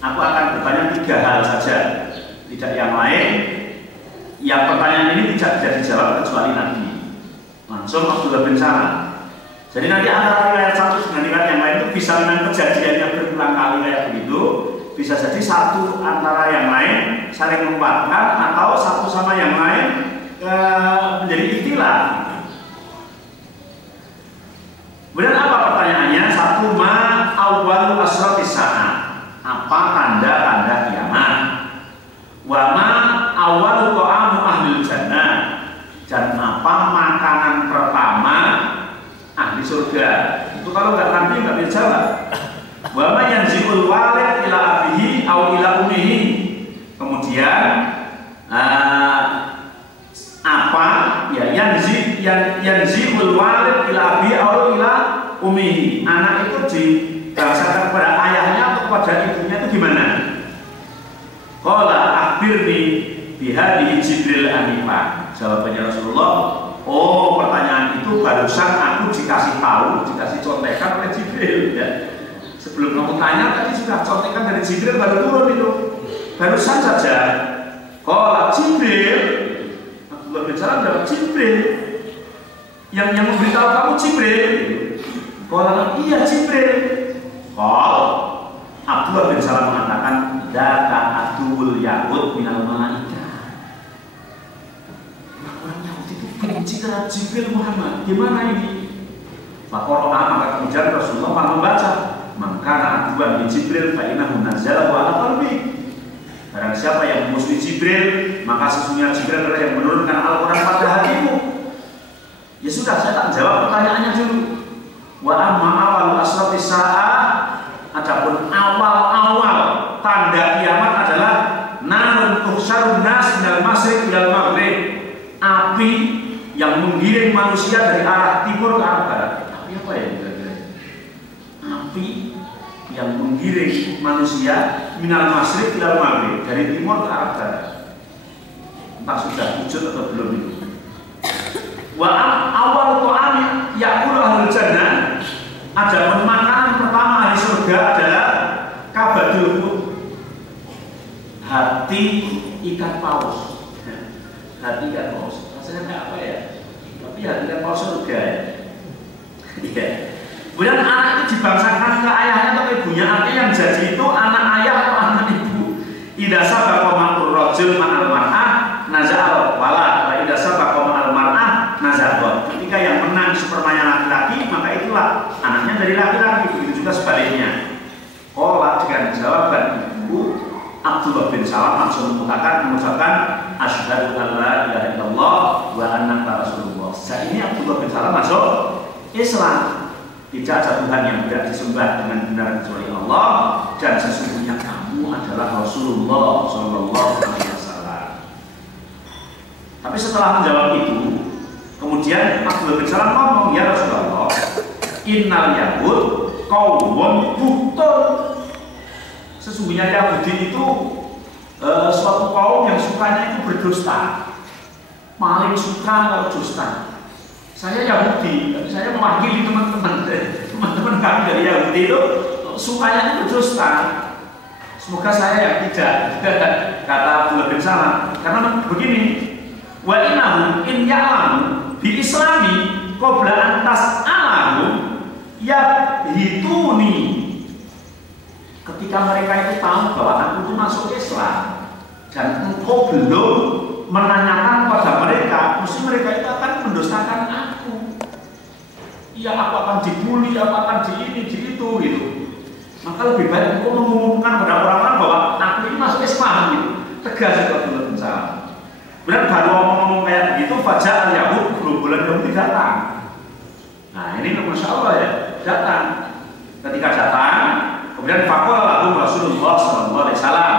Aku akan bertanya 3 hal saja, tidak yang lain. Yang pertanyaan ini tidak bisa dijawab kecuali Nabi. Langsung Abdullah bin Salam. Jadi nanti antara riwayat satu dengan riwayat yang lain itu bisa dengan kejadiannya berulang kali kayak begitu. Bisa jadi satu antara yang lain saling menguatkan atau satu sama yang lain menjadi ikhtilaf. Kemudian apa pertanyaannya? Satu, ma awwalu asratis sa'a, apa tanda-tanda kiamat? Wa ma awwalu ta'amu ahlil jannah, dan apa makanan pertama ahli surga? Itu kalau nggak nanti nggak bisa jawab. Wa ma yanzikul walid ila abihi aw ila ummihi. Kemudian apa ya yanzikul walid ila abihi aw ila ummihi. Anak itu dibangsakan kepada ayahnya atau kepada ibunya itu gimana? Qala akhbirni bi Bihadhihi Jibril anifah. Jawabannya Rasulullah, oh pertanyaan itu barusan aku dikasih tahu, dikasih contekan oleh Jibril ya. Sebelum kamu tanya tadi sudah contekan dari Jibril baru turun itu. Barusan saja. Qala Jibril, Abdullah bin Salam jawab Jibril. Yang memberitahu kamu Jibril. Qala iya Jibril. Qala Abdullah bin Salam mengatakan daka atul yahud minal malaikah. Orang Yahudi itu benci terhadap Jibril Muhammad. Gimana ini? Faqara maka kemudian Rasulullah membaca mangkana aduan di Jibril fa innahu nazzala wa ala qalbi. Barang siapa yang memusuhi Jibril, maka sesungguhnya Jibril adalah yang menurunkan Al-Quran pada hatimu. Ya sudah, saya tak jawab pertanyaannya dulu. Wa amma awal asratis sa'ah, adapun awal-awal tanda kiamat adalah narun tuhsyarun nas minal masyriq ilal maghrib. Api yang menggiring manusia dari arah timur ke arah barat. Api apa ya kira-kira? Api yang menggiring manusia minal masyriq ilal maghrib, dari timur ke arah barat. Entah sudah wujud atau belum itu. Wa awal ta'am ya'kulu ahlul jannah, ada makanan pertama ahli surga adalah kabadul hut, hati ikan paus. Hati ikan paus rasanya kayak apa ya? Tapi hati ikan paus surga ya. Iya. Kemudian anak itu dibangsakan ke ayahnya atau ibunya. Artinya yang jadi itu anak ayah atau anak ibu. Idza sabaqa ma'ur rajul ma'al mar'ah naza'al walad wa idza sabaqa ma'al mar'ah naza'al. Ketika yang menang sepermanya laki-laki, maka itulah anaknya dari laki-laki. Begitu juga sebaliknya. Qala dengan jawaban ibu, Abdullah bin Salam langsung mengucapkan asyhadu an la ilaha illallah wa annaka rasulullah. Saat ini Abdullah bin Salam masuk Islam. Tidak ada Tuhan yang tidak disembah dengan benar kecuali Allah, dan sesungguhnya kamu adalah Rasulullah Shallallahu Alaihi Wasallam. Tapi setelah menjawab itu, kemudian Abdullah bin Salam ngomong, ya Rasulullah, innal yahud qaumun buhtun. Sesungguhnya Yahudi itu suatu kaum yang sukanya itu berdusta, paling suka kalau dusta. Saya Yahudi, tapi saya mewakili teman-teman kami dari Yahudi itu sukanya itu berdusta. Semoga saya yang tidak, kata Abdullah bin Salam. Karena begini, wa innahu in ya'lamu bi islami qabla an tas'alahu yahituni. Ketika mereka itu tahu bahwa aku itu masuk Islam dan engkau belum menanyakan pada mereka, mesti mereka itu akan mendustakan aku. Iya, aku akan dibully, aku akan di ini, di itu, gitu. Maka lebih baik engkau mengumumkan pada orang-orang bahwa aku ini masuk Islam, gitu. Tegas itu Abdullah bin Salam. Benar baru ngomong kayak begitu, Fajr al-Yahud, bulan Yahudi datang. Nah ini Masya Allah ya, datang. Ketika datang, kemudian faqala lahum Rasulullah sallallahu alaihi wasallam.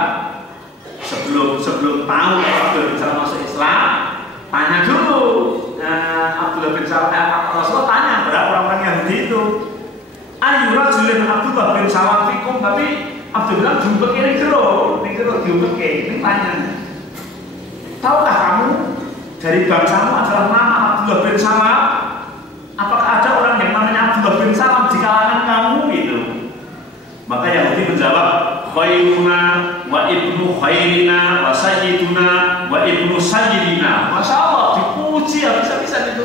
Sebelum tahu Abdullah bin Salam masuk Islam, tanya dulu. Abdullah bin Salam, Rasulullah tanya kepada orang-orang Yahudi itu, ayu rajulin Abdullah bin Salam fikum, tapi Abdullah jumpa ini jumpa ini tanya, tahukah kamu dari bangsamu adalah nama Abdullah bin Salam? Apakah ada orang yang namanya Abdullah bin Salam di kalangan kamu gitu? Maka Yahudi menjawab, khairuna wa ibnu khairina wa sayyiduna wa ibnu sayyidina. Masya Allah, dipuji habis-habisan itu.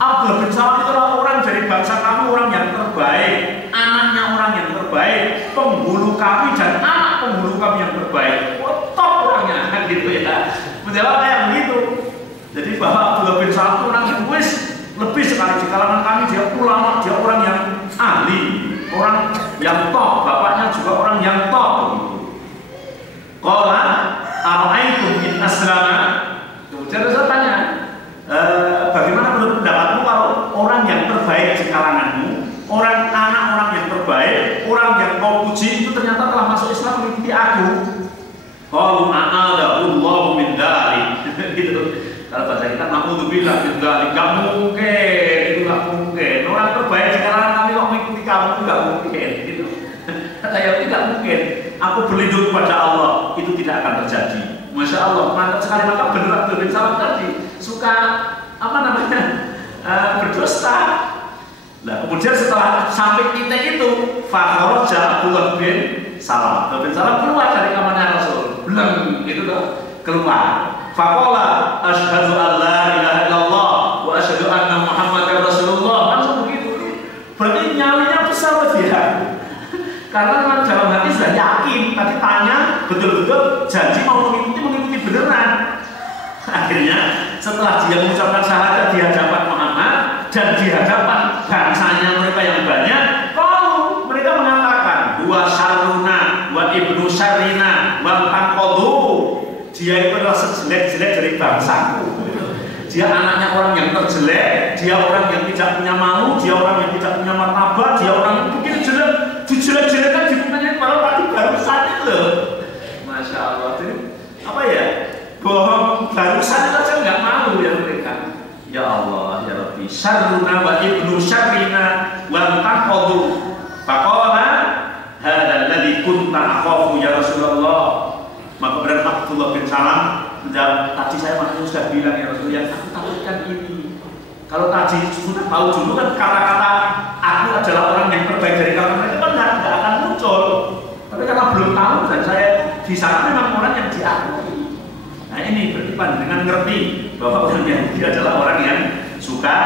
Abdullah bin Salam itu adalah orang dari bangsa kami, orang yang terbaik, anaknya orang yang terbaik, penghulu kami dan anak penghulu kami yang terbaik. Top orangnya, kan gitu ya. Menjawab kayak begitu. Jadi bahwa Abdullah bin Salam itu orang yang lebih sekali di kalangan kami, dia ulama, dia orang yang ahli, orang yang top, bapaknya juga orang yang top begitu. Qala ara'aitum in aslama. Kemudian saya tanya, bagaimana menurut pendapatmu kalau orang yang terbaik di kalanganmu, orang anak orang yang terbaik, orang yang kau puji itu ternyata telah masuk Islam mengikuti aku? Qalu a'adallahu min dzalik. Gitu. Kalau bahasa kita na'udzubillah min dzalik, enggak mungkin, itu enggak mungkin. Orang terbaik di kalangan kami kok mengikuti kamu, enggak mungkin gitu. Kata Yahudi, enggak mungkin. Aku berlindung kepada Allah, itu tidak akan terjadi. Masya Allah, mantap sekali. Maka benar Abdullah bin Salam tadi suka apa namanya berdusta. Nah, kemudian setelah sampai titik itu, fakharaja Abdullah bin Salam. Abdullah bin Salam keluar dari kamarnya Rasul. Belum itu tuh keluar. Faqala asyhadu an la ilaha illallah wa asyhadu anna Muhammadar Rasulullah. Langsung begitu. Berarti nyalinya besar dia. Karena memang dalam hati sudah yakin. Tadi tanya betul-betul janji mau mengikuti beneran. Akhirnya setelah dia mengucapkan syahadat di hadapan Muhammad dan di hadapan bangsanya mereka yang banyak, kalau mereka mengatakan wa syarruna wa ibnu syarrina wa tanqadu, dia itu adalah sejelek-jelek dari bangsaku. Dia anaknya orang yang terjelek, dia orang yang tidak punya malu, dia orang yang tidak punya martabat, dia orang yang begitu jelek, dijelek-jelekan dipunyai para tadi barusan itu. Masya Allah, jadi apa ya? Bohong barusan saja nggak malu ya mereka. Ya Allah, ya Rabbi. Syarruna wa ibnu syarrina wa tanqadu. Faqala hadzal ladzi kunta akhafu ya Rasulullah. Maka benar Abdullah bin Salam menjawab, tadi saya makanya sudah bilang ya Rasul, yang aku takutkan ini. Kalau tadi sudah tahu dulu kan kata-kata aku adalah orang yang terbaik dari kalangan mereka kan nggak akan muncul. Tapi karena belum tahu dan saya di sana memang orang yang diakui. Nah ini berarti dengan ngerti bahwa orang Yahudi adalah orang yang suka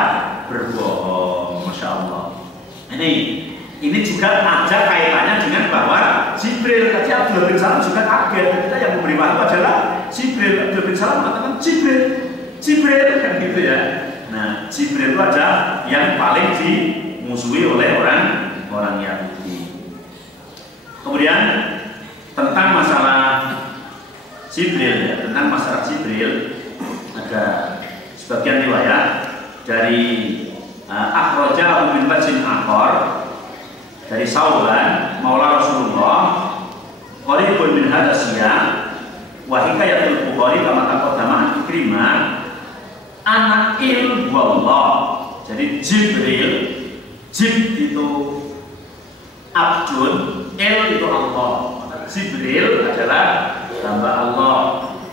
berbohong. Masya Allah. Ini juga ada kaitannya dengan bahwa Jibril, tadi Abdullah bin Salam juga kaget. Kita yang memberi wahyu adalah Jibril. Abdullah bin Salam mengatakan Jibril kan gitu ya. Nah Jibril itu ada yang paling dimusuhi oleh orang Yahudi. Kemudian tentang masalah Jibril ya, tentang masalah Jibril ada sebagian riwayat dari akhrajahu min wajhin akhar dari Sauban Maula Rasulullah qaribun min hadasiyah wa hikayatul Bukhari kama taqaddama Ikrimah anakil wallah. Jadi Jibril, Jib itu Abdul, El itu Allah. Jibril adalah hamba Allah.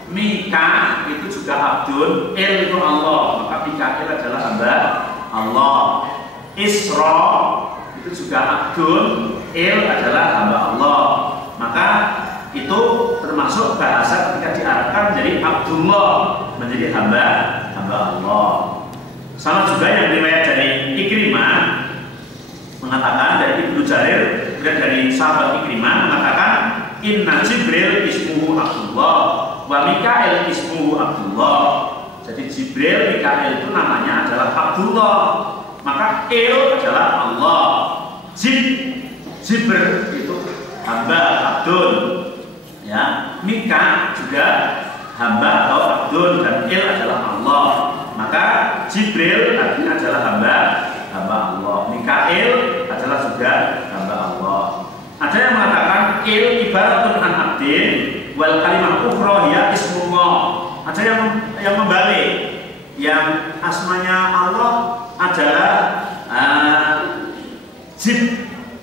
Mika itu juga Abdul, El itu Allah. Maka Mikail adalah hamba Allah. Isra itu juga Abdul, El adalah hamba Allah. Maka itu termasuk bahasa ketika diarahkan menjadi Abdullah, menjadi hamba Allah. Sama juga yang riwayat dari Ikrimah mengatakan dari Ibnu Jarir dan dari sahabat Ikrimah mengatakan inna Jibril ismuhu Abdullah wa Mikail ismuhu Abdullah. Jadi Jibril, Mikail itu namanya adalah Abdullah, maka El adalah Allah. Jibril itu hamba Abdul ya, Mika juga hamba atau Abdul dan El adalah Allah. Maka Jibril artinya adalah hamba Allah. Mikail adalah juga hamba Allah. Ada yang mengatakan Il ibaratun an abdin wal kalimah ukhra ya ismullah. Ada yang membalik, yang asmanya Allah adalah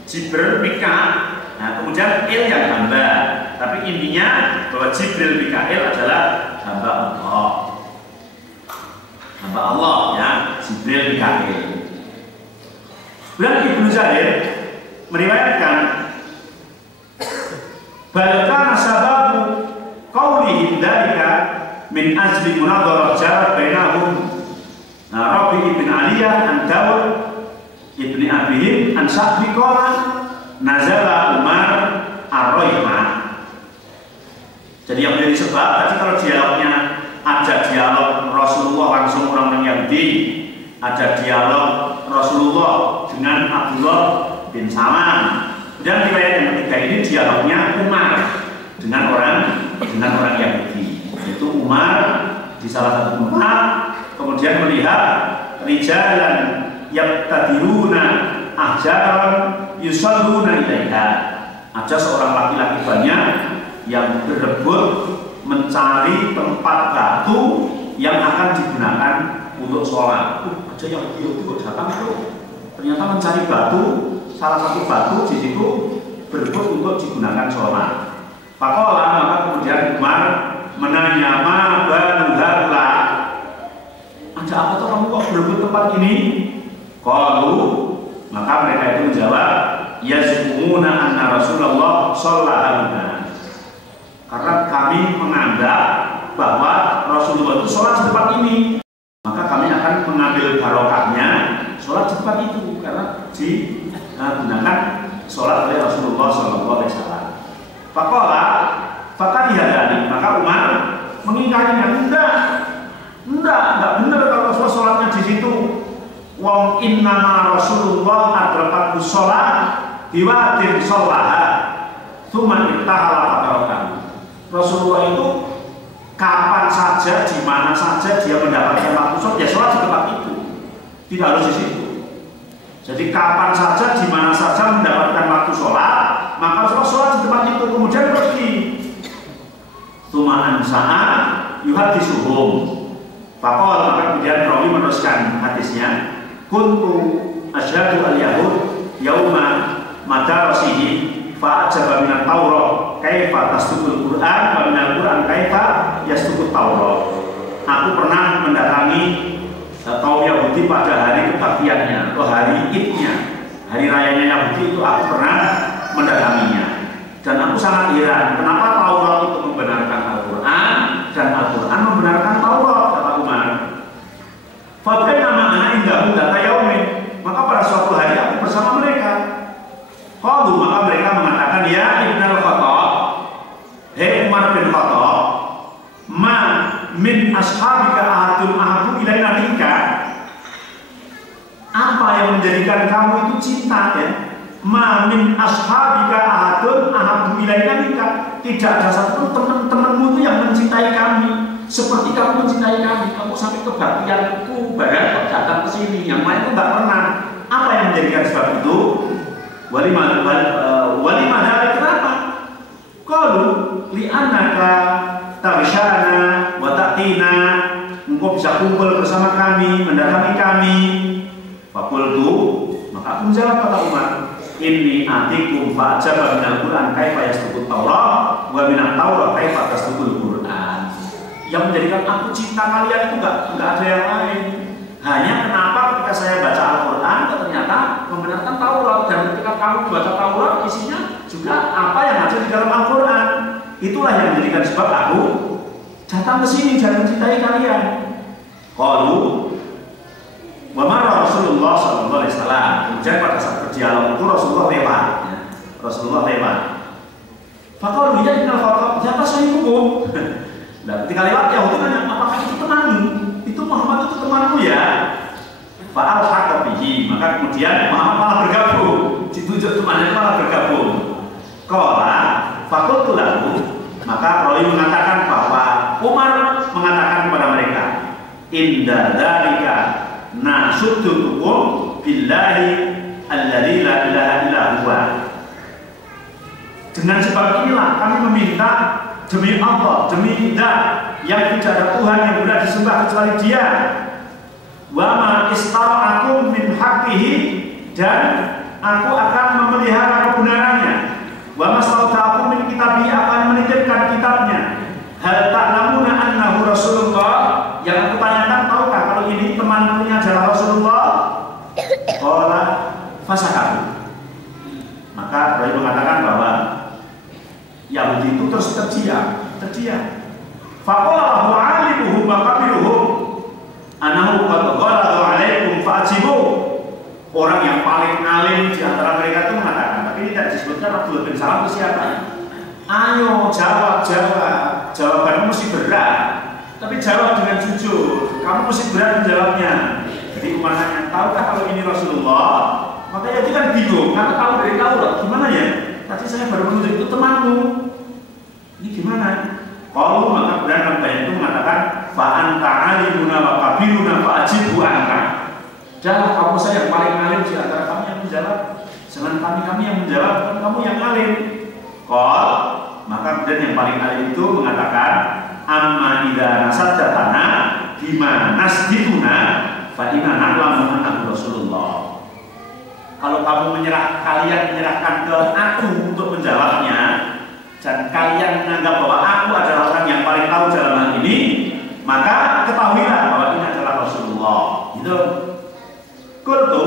Jibril, Mika. Nah, kemudian Il yang hamba. Tapi intinya bahwa Jibril, Mikail adalah hamba Allah. Hamba Allah ya, Jibril, Mikail. Dan Ibnu Jarir meriwayatkan balkan sababu qaulihim dzalika min ajli munadharah jarat bainahum. Nah, Rabi ibn Aliyah an Dawud ibn Abihim an Sa'bi qala nazala Umar ar-Raihah. Jadi yang menjadi sebab tadi kalau dialognya ada dialog Rasulullah langsung orang Yahudi, ada dialog Rasulullah dengan Abdullah bin Salam. Dan riwayat yang ketiga ini dialognya Umar dengan orang Yahudi. Yaitu Umar di salah satu tempat kemudian melihat rijalan yaqtadiruna ahjaran yusalluna ilaiha. Ada seorang laki-laki banyak yang berebut mencari tempat batu yang akan digunakan untuk sholat. Ada yang itu datang itu ternyata mencari batu, salah satu batu di situ berebut untuk digunakan sholat. Pakola maka kemudian Umar menanya, ma baru harla, ada apa tuh kamu kok berebut tempat ini? Qalu, maka mereka itu menjawab, yazumuna anna Rasulullah shollallahu, karena kami menganggap bahwa Rasulullah itu sholat di tempat ini, maka kami akan mengambil barokahnya sholat di tempat itu karena digunakan sholat oleh Rasulullah SAW. Faqala fakadihadani, maka Umar mengingkarinya, enggak benar kalau Rasulullah sholatnya di situ. Wong innama Rasulullah adrakat sholat diwadin sholaha tsumma ittahala faqarakan. Rasulullah itu kapan saja, di mana saja dia mendapatkan waktu sholat, ya sholat di tempat itu, tidak harus di situ. Jadi kapan saja, di mana saja mendapatkan waktu sholat, maka sholat di tempat itu, kemudian pergi. Tsumma ansa'an yuhaditsuhum. Faqala, maka kemudian Rawi meneruskan hadisnya, kuntu asyhadu al-yahud yauma madarasihi fa'ajaba minat Taurat kaifa tasdukul Quran wa minal Quran kaifa yasdukut Taurat. Aku pernah mendatangi kaum Yahudi pada hari kebaktiannya atau hari Idnya, hari rayanya Yahudi itu aku pernah mendatanginya, dan aku sangat heran kenapa Taurat itu membenarkan Al-Quran dan Al-Quran membenarkan Taurat, kata Umar. Fabaina ma'ana indahu data yaumin, maka pada suatu hari aku bersama mereka. Qalu, maka mereka mengatakan, ya Ibnul Khattab, hei Umar bin Khattab, ma min ashabika ahadun ahabu ilaina minka, apa yang menjadikan kamu itu cinta, ya? Ma min ashabika ahadun ahabu ilaina minka, tidak ada satu teman-temanmu itu yang mencintai kami seperti kamu mencintai kami. Kamu sampai kebaktianku barat datang ke sini, yang lain itu nggak pernah. Apa yang menjadikan sebab itu? Walimah dari kenapa? Qalu li'annaka tarsyana wa ta'tina, engkau bisa kumpul bersama kami, mendatangi kami. Faqultu, maka aku menjawab, kata Umar, inni atikum fa'ajaba minal Quran kaifa yasdukut Taurat wa minat Taurat kaifa tasdukul Quran. Yang menjadikan aku cinta kalian itu enggak ada yang lain. Hanya kenapa ketika saya baca Al-Quran ternyata membenarkan Taurat, dan ketika kamu baca Taurat isinya juga apa yang ada di dalam Al-Quran. Itulah yang menjadikan sebab aku datang ke sini dan mencintai kalian. Qalu wa marra Rasulullah sallallahu alaihi wasallam. Kemudian pada saat berdialog itu Rasulullah lewat, ya. Rasulullah lewat. Faqalu ya Ibnul Khattab, siapa sahibukum? Nah, ketika lewat Yahudi nanya, apakah itu temanmu? Itu Muhammad itu temanmu ya? Fa'al haqabihi, maka kemudian Muhammad malah bergabung, ditunjuk temannya malah bergabung. Qala faqultu lahu, maka Rawi mengatakan bahwa Umar mengatakan kepada mereka, inda dzalika nasuddukum billahi alladzi la ilaha illa huwa. Dengan sebab inilah kami meminta demi Allah, demi Zat yang tidak ada Tuhan yang benar disembah kecuali Dia. Wa ma istara'akum min haqqihi, dan aku akan memelihara kebenarannya. Wa ma ista'akum min kitabihi, akan menitipkan kitabnya. Hal ta'lamuna annahu Rasulullah, yang aku tanyakan, tahukah kalau ini teman-temannya adalah Rasulullah? Qala fasakahu. Maka Rawi mengatakan bahwa Yahudi itu terus terdiam. Faqala wa 'alimuhum wa qabiluhum anahu qad ghaladu 'alaikum fa'jibu. Orang yang paling alim di antara mereka itu mengatakan, tapi ini tidak disebutkan Abdullah bin Salam itu siapa. Ayo jawab, jawabanmu mesti berat, tapi jawab dengan jujur. Kamu mesti berat menjawabnya. Jadi Umar nanya, tahukah kalau ini Rasulullah? Maka ya dia kan bingung, karena tahu dari Taurat. Gimana ya? Tadi saya baru menunjuk itu temanmu. Ini gimana? Kalau maka kemudian Nabi itu mengatakan, fa'anta alimuna wa kabiruna fa'ajibu anka. Jangan kamu saya yang paling alim di antara kami yang menjawab. Jangan kami yang menjawab, kamu yang alim. Qal, maka kemudian yang paling alim itu mengatakan, amma idza nasaddatana bima nasdituna fa inna na'lamu annahu Rasulullah. Kalau kamu kalian menyerahkan ke aku untuk menjawabnya, dan kalian menganggap bahwa aku adalah orang yang paling tahu dalam hal ini, maka ketahuilah bahwa ini adalah Rasulullah. Gitu. Qultu.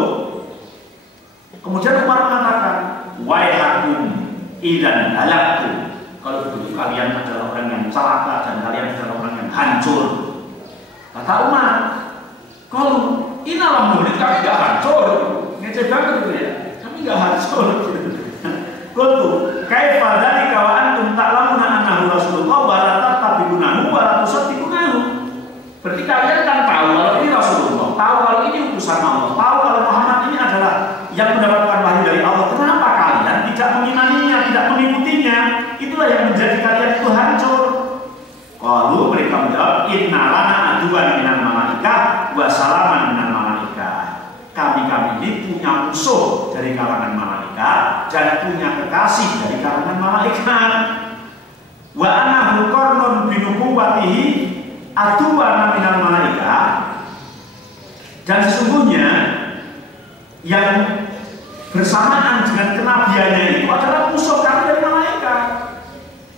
Kemudian Umar mengatakan, waihakum idan halaktu. Kalau begitu kalian adalah orang yang celaka dan kalian adalah orang yang hancur. Kata Umar, kalau inalam murid kami gak hancur, ngecek banget itu ya. Kami gak hancur. Qultu, kaifa dzalika wa antum ta'lamuna annahu Rasulullah wa la tattabi'unahu wa la tusaddiqunahu. Berarti kalian kan tahu kalau ini Rasulullah, tahu kalau ini utusan Allah, tahu kalau Muhammad ini adalah yang mendapatkan wahyu dari Allah. Kenapa kalian tidak mengimaninya, tidak mengikutinya? Itulah yang menjadi kalian itu hancur. Qalu, mereka menjawab, inna lana aduan minal malaikah wa salaman minal malaikah. Kami ini punya musuh dari kalangan malaikat dan punya kekasih dari kalangan malaikat. Wa anahu qarnun binubuwatihi aduan minal malaikah. Dan sesungguhnya yang bersamaan dengan kenabiannya itu adalah musuh kami dari malaikat.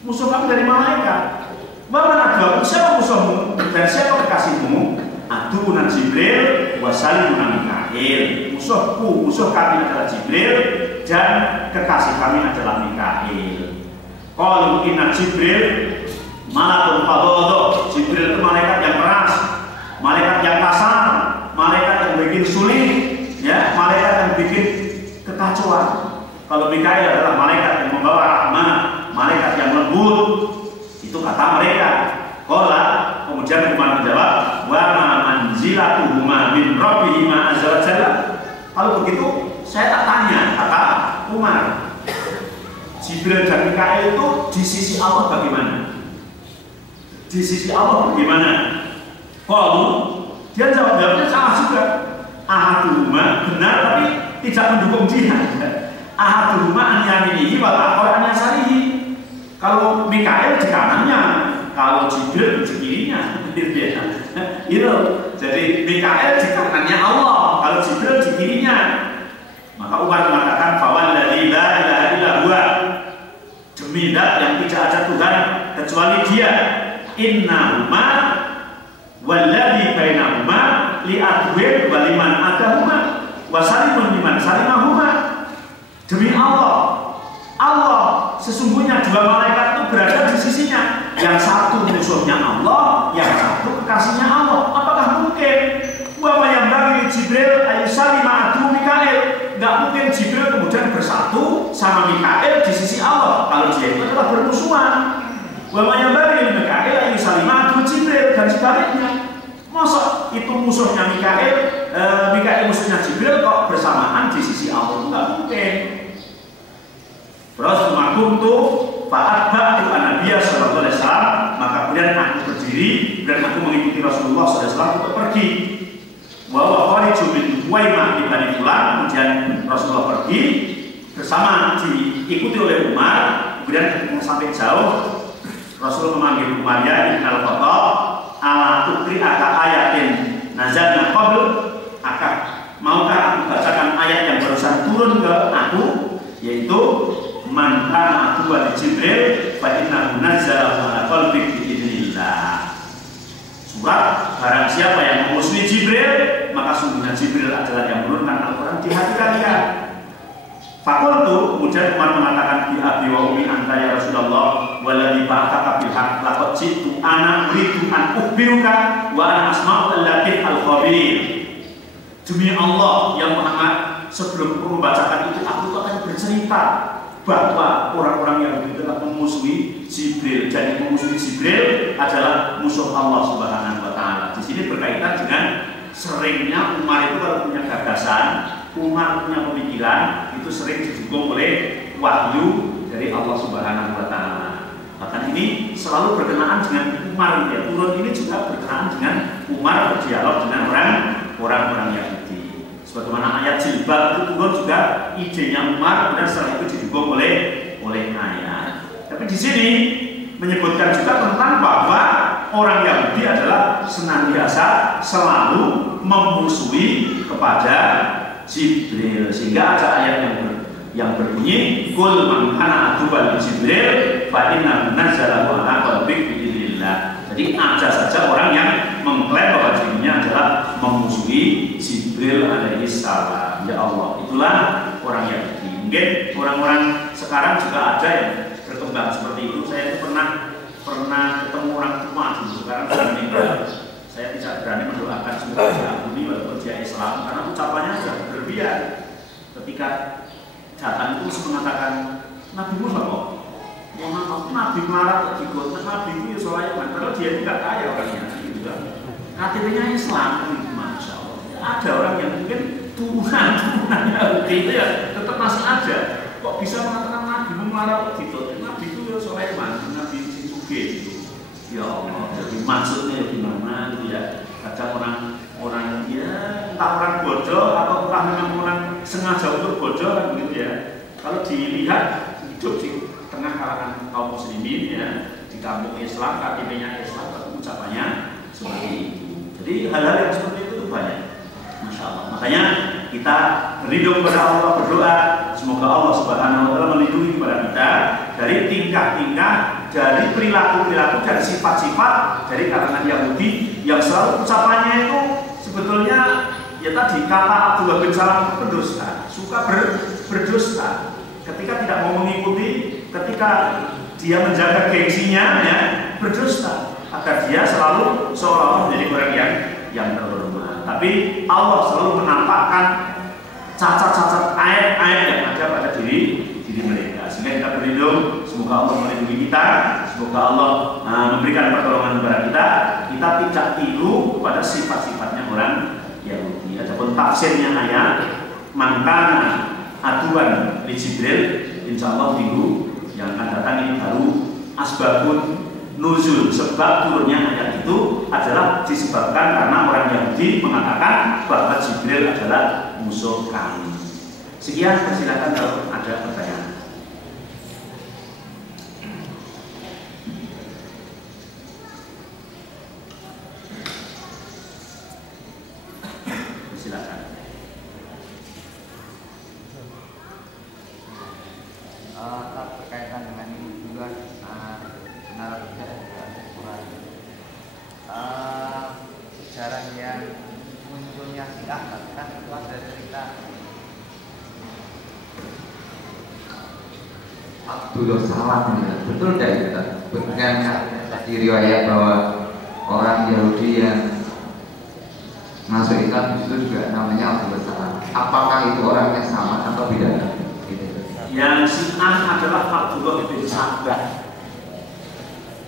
Musuh kami dari malaikat. Mana dua, siapa musuhmu dan siapa kekasihmu? Adunan Jibril wasalimun Mikail. Musuh kami adalah Jibril dan kekasih kami adalah Mikail. Qalu inna Jibril malakul fadhadh. Jibril itu malaikat yang keras, malaikat yang kasar, malaikat yang bikin sulit, ya, malaikat yang bikin kekacauan. Kalau Mikail adalah malaikat yang membawa rahmat, malaikat yang lembut. Itu kata mereka. Qala, kemudian Umar menjawab, wa ma manzilatuhuma min rabbihima azza wa jalla. Kalau begitu, saya tak tanya, kata Umar, Jibril dan Mikail itu di sisi Allah bagaimana? Di sisi Allah bagaimana? Qalu, dia jawabnya salah juga. Ahaduhuma benar tapi tidak mendukung dia. Ahaduhuma an yaminihi wal akhar an yasarihi. Kalau Mikail di kanannya, kalau Jibril di kirinya. Itu. Jadi Mikail di kanannya Allah, kalau Jibril di kirinya. Maka Umar mengatakan fawalladzi la ilaha illa huwa. Demi zat yang tidak ada Tuhan kecuali Dia. Innahuma walladzi bainahuma li'adwin wa liman adahuma wa salimun liman salimahuma. Demi Allah, sesungguhnya dua malaikat itu berada di sisinya. Yang satu musuhnya Allah, yang satu kekasihnya Allah. Apakah mungkin wa yang bagi Jibril ayusalima adu Mikail? Nggak mungkin Jibril kemudian bersatu sama Mikail di sisi Allah kalau dia itu adalah bermusuhan. Wa yang bagi Mikail ayusalima adu Jibril dan sebaliknya. Masa itu musuhnya Mikail musuhnya Jibril kok bersamaan di sisi Allah? Itu nggak mungkin. Terus makuntu fa'atba'tu an-nabiyya sallallahu alaihi wasallam, maka kemudian aku berdiri dan aku mengikuti Rasulullah sallallahu alaihi wasallam untuk pergi. Wa huwa khariju min Uwaimah bin Bani Fulan, kemudian Rasulullah pergi bersama diikuti oleh Umar, kemudian sampai jauh Rasulullah memanggil Umar, ya innal khattab ala tuqri'aka ayatin nazalna qabl, maukah aku bacakan ayat yang barusan turun ke aku, yaitu man kana aduwwan Jibril fa innahu nazzalahu ala qalbika bi idznillah. Surat barang siapa yang memusuhi Jibril, maka sungguhnya Jibril adalah yang menurunkan Al-Qur'an di hati kalian. Fakultu, kemudian Umar mengatakan bi abi wa ummi anta ya Rasulullah waladzi ba'athaka bil haqq laqad jitu ana uridu an ukhbiruka wa ana asma'u al-latif al-khabir. Demi Allah yang Muhammad, sebelum aku membacakan itu aku akan bercerita bahwa orang-orang yang telah memusuhi Jibril. Jadi memusuhi Jibril adalah musuh Allah Subhanahu wa taala. Di sini berkaitan dengan seringnya Umar itu kalau punya gagasan, Umar punya pemikiran, itu sering didukung oleh wahyu dari Allah Subhanahu wa taala. Bahkan ini selalu berkenaan dengan Umar, ya. Turun ini juga berkenaan dengan Umar berdialog dengan orang-orang Yahudi. Sebagaimana ayat jilbab itu turun juga idenya Umar, kemudian setelah itu didukung oleh ayat. Tapi di sini menyebutkan juga tentang bahwa orang Yahudi adalah senantiasa selalu memusuhi kepada Jibril, sehingga ada ayat yang berbunyi kul man kana aduwwan li Jibril fa inna nazzalahu ala qalbik biidznillah. Jadi ada saja orang yang mengklaim bahwa dirinya adalah memusuhi Jibril alaihi salam. Ya Allah, itulah orang Yahudi. Mungkin orang-orang sekarang juga ada yang berkembang seperti itu. Saya itu pernah ketemu orang tua dulu, sekarang sudah meninggal. Saya tidak berani mendoakan semoga dia ampuni walaupun dia Islam, karena ucapannya sudah berlebihan. Ketika datang itu mengatakan Nabi Muhammad, Nabi marah ikut, Nabi itu Sulaiman, padahal dia tidak kaya orangnya, gitu kan? KTP-nya Islam, masya Allah. Ada orang yang mungkin turunannya itu ya tetap masih ada. Kok bisa mengatakan Nabi marah gitu? Nabi itu Sulaiman, Nabi Suge gitu. Ya Allah, jadi maksudnya gimana gitu ya? Kadang orang ya entah orang bodoh atau entah memang orang sengaja untuk bodoh kan gitu ya. Kalau dilihat hidup di tengah kalangan kaum muslimin ya, di kampung Islam, KTP-nya Islam, tapi ucapannya seperti itu. Jadi hal-hal yang seperti itu banyak. Masya Allah. Makanya kita berlindung kepada Allah, berdoa semoga Allah Subhanahu wa taala melindungi kepada kita dari tingkah-tingkah, dari perilaku-perilaku, dari sifat-sifat dari kalangan Yahudi yang selalu ucapannya itu sebetulnya ya tadi kata Abdullah bin Salam pendusta, suka berdusta. Ketika tidak mau mengikuti, ketika dia menjaga gengsinya ya berdusta agar dia selalu seolah-olah menjadi orang yang terhormat. Tapi Allah selalu menampakkan cacat-cacat aib-aib yang ada pada diri mereka. Sehingga kita berlindung, semoga Allah melindungi kita, semoga Allah memberikan pertolongan kepada kita. Kita tidak tiru pada sifat-sifatnya orang Yahudi. Adapun tafsirnya ayat mangkana aduan li Jibril, insya Allah minggu yang akan datang ini baru asbabun nuzul, sebab turunnya ayat itu adalah disebabkan karena orang Yahudi mengatakan bahwa Jibril adalah musuh kami. Sekian, persilakan kalau ada pertanyaan. Silakan. Berkaitan dengan ini juga benar sejarah yang munculnya Syiah kan itu ada cerita Abdullah Salam, betul tidak itu? Dengan tadi riwayat bahwa orang Yahudi yang masuk Islam itu juga namanya Abdullah Salam. Apakah itu orangnya sama atau beda? Gitu. Yang Syiah adalah Abdullah bin Sabah,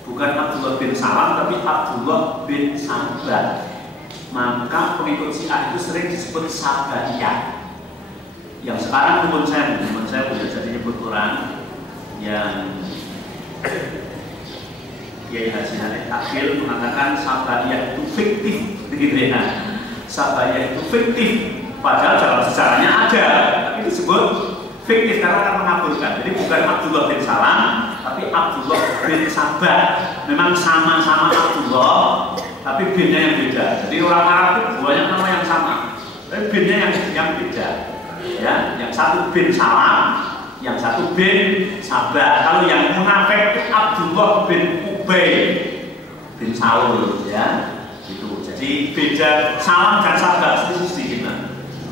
bukan Abdullah bin Salam, tapi Abdullah bin Sabah. Maka pengikut Syiah itu sering disebut Sabaiyah. Yang sekarang teman saya punya jadi nyebut orang yang Kiai Haji Hanif Akhil mengatakan Sabaiyah itu fiktif, begitu ya. Sabaiyah itu fiktif, padahal dalam sejarahnya ada, tapi disebut fiktif karena akan mengaburkan. Jadi bukan Abdullah bin Salam, tapi Abdullah bin Sabah. Memang sama-sama Abdullah, tapi binnya yang beda. Jadi orang Arab itu banyak nama yang sama, tapi binnya yang beda. Ya, yang satu bin Salam, yang satu bin Sabah. Kalau yang munafik itu Abdullah bin Ubay bin Saul, ya. Itu. Jadi beda Salam dan Sabah sedikit.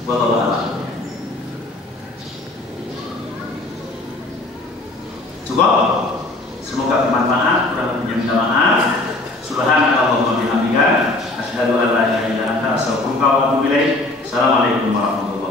Wallahu a'lam. Cukup. Semoga bermanfaat. Kurang lebihnya minta maaf. Subhanallahumma wa bihamdika asyhadu an la ilaha illa anta astaghfiruka wa atubu ilaik. Assalamualaikum warahmatullahi wabarakatuh.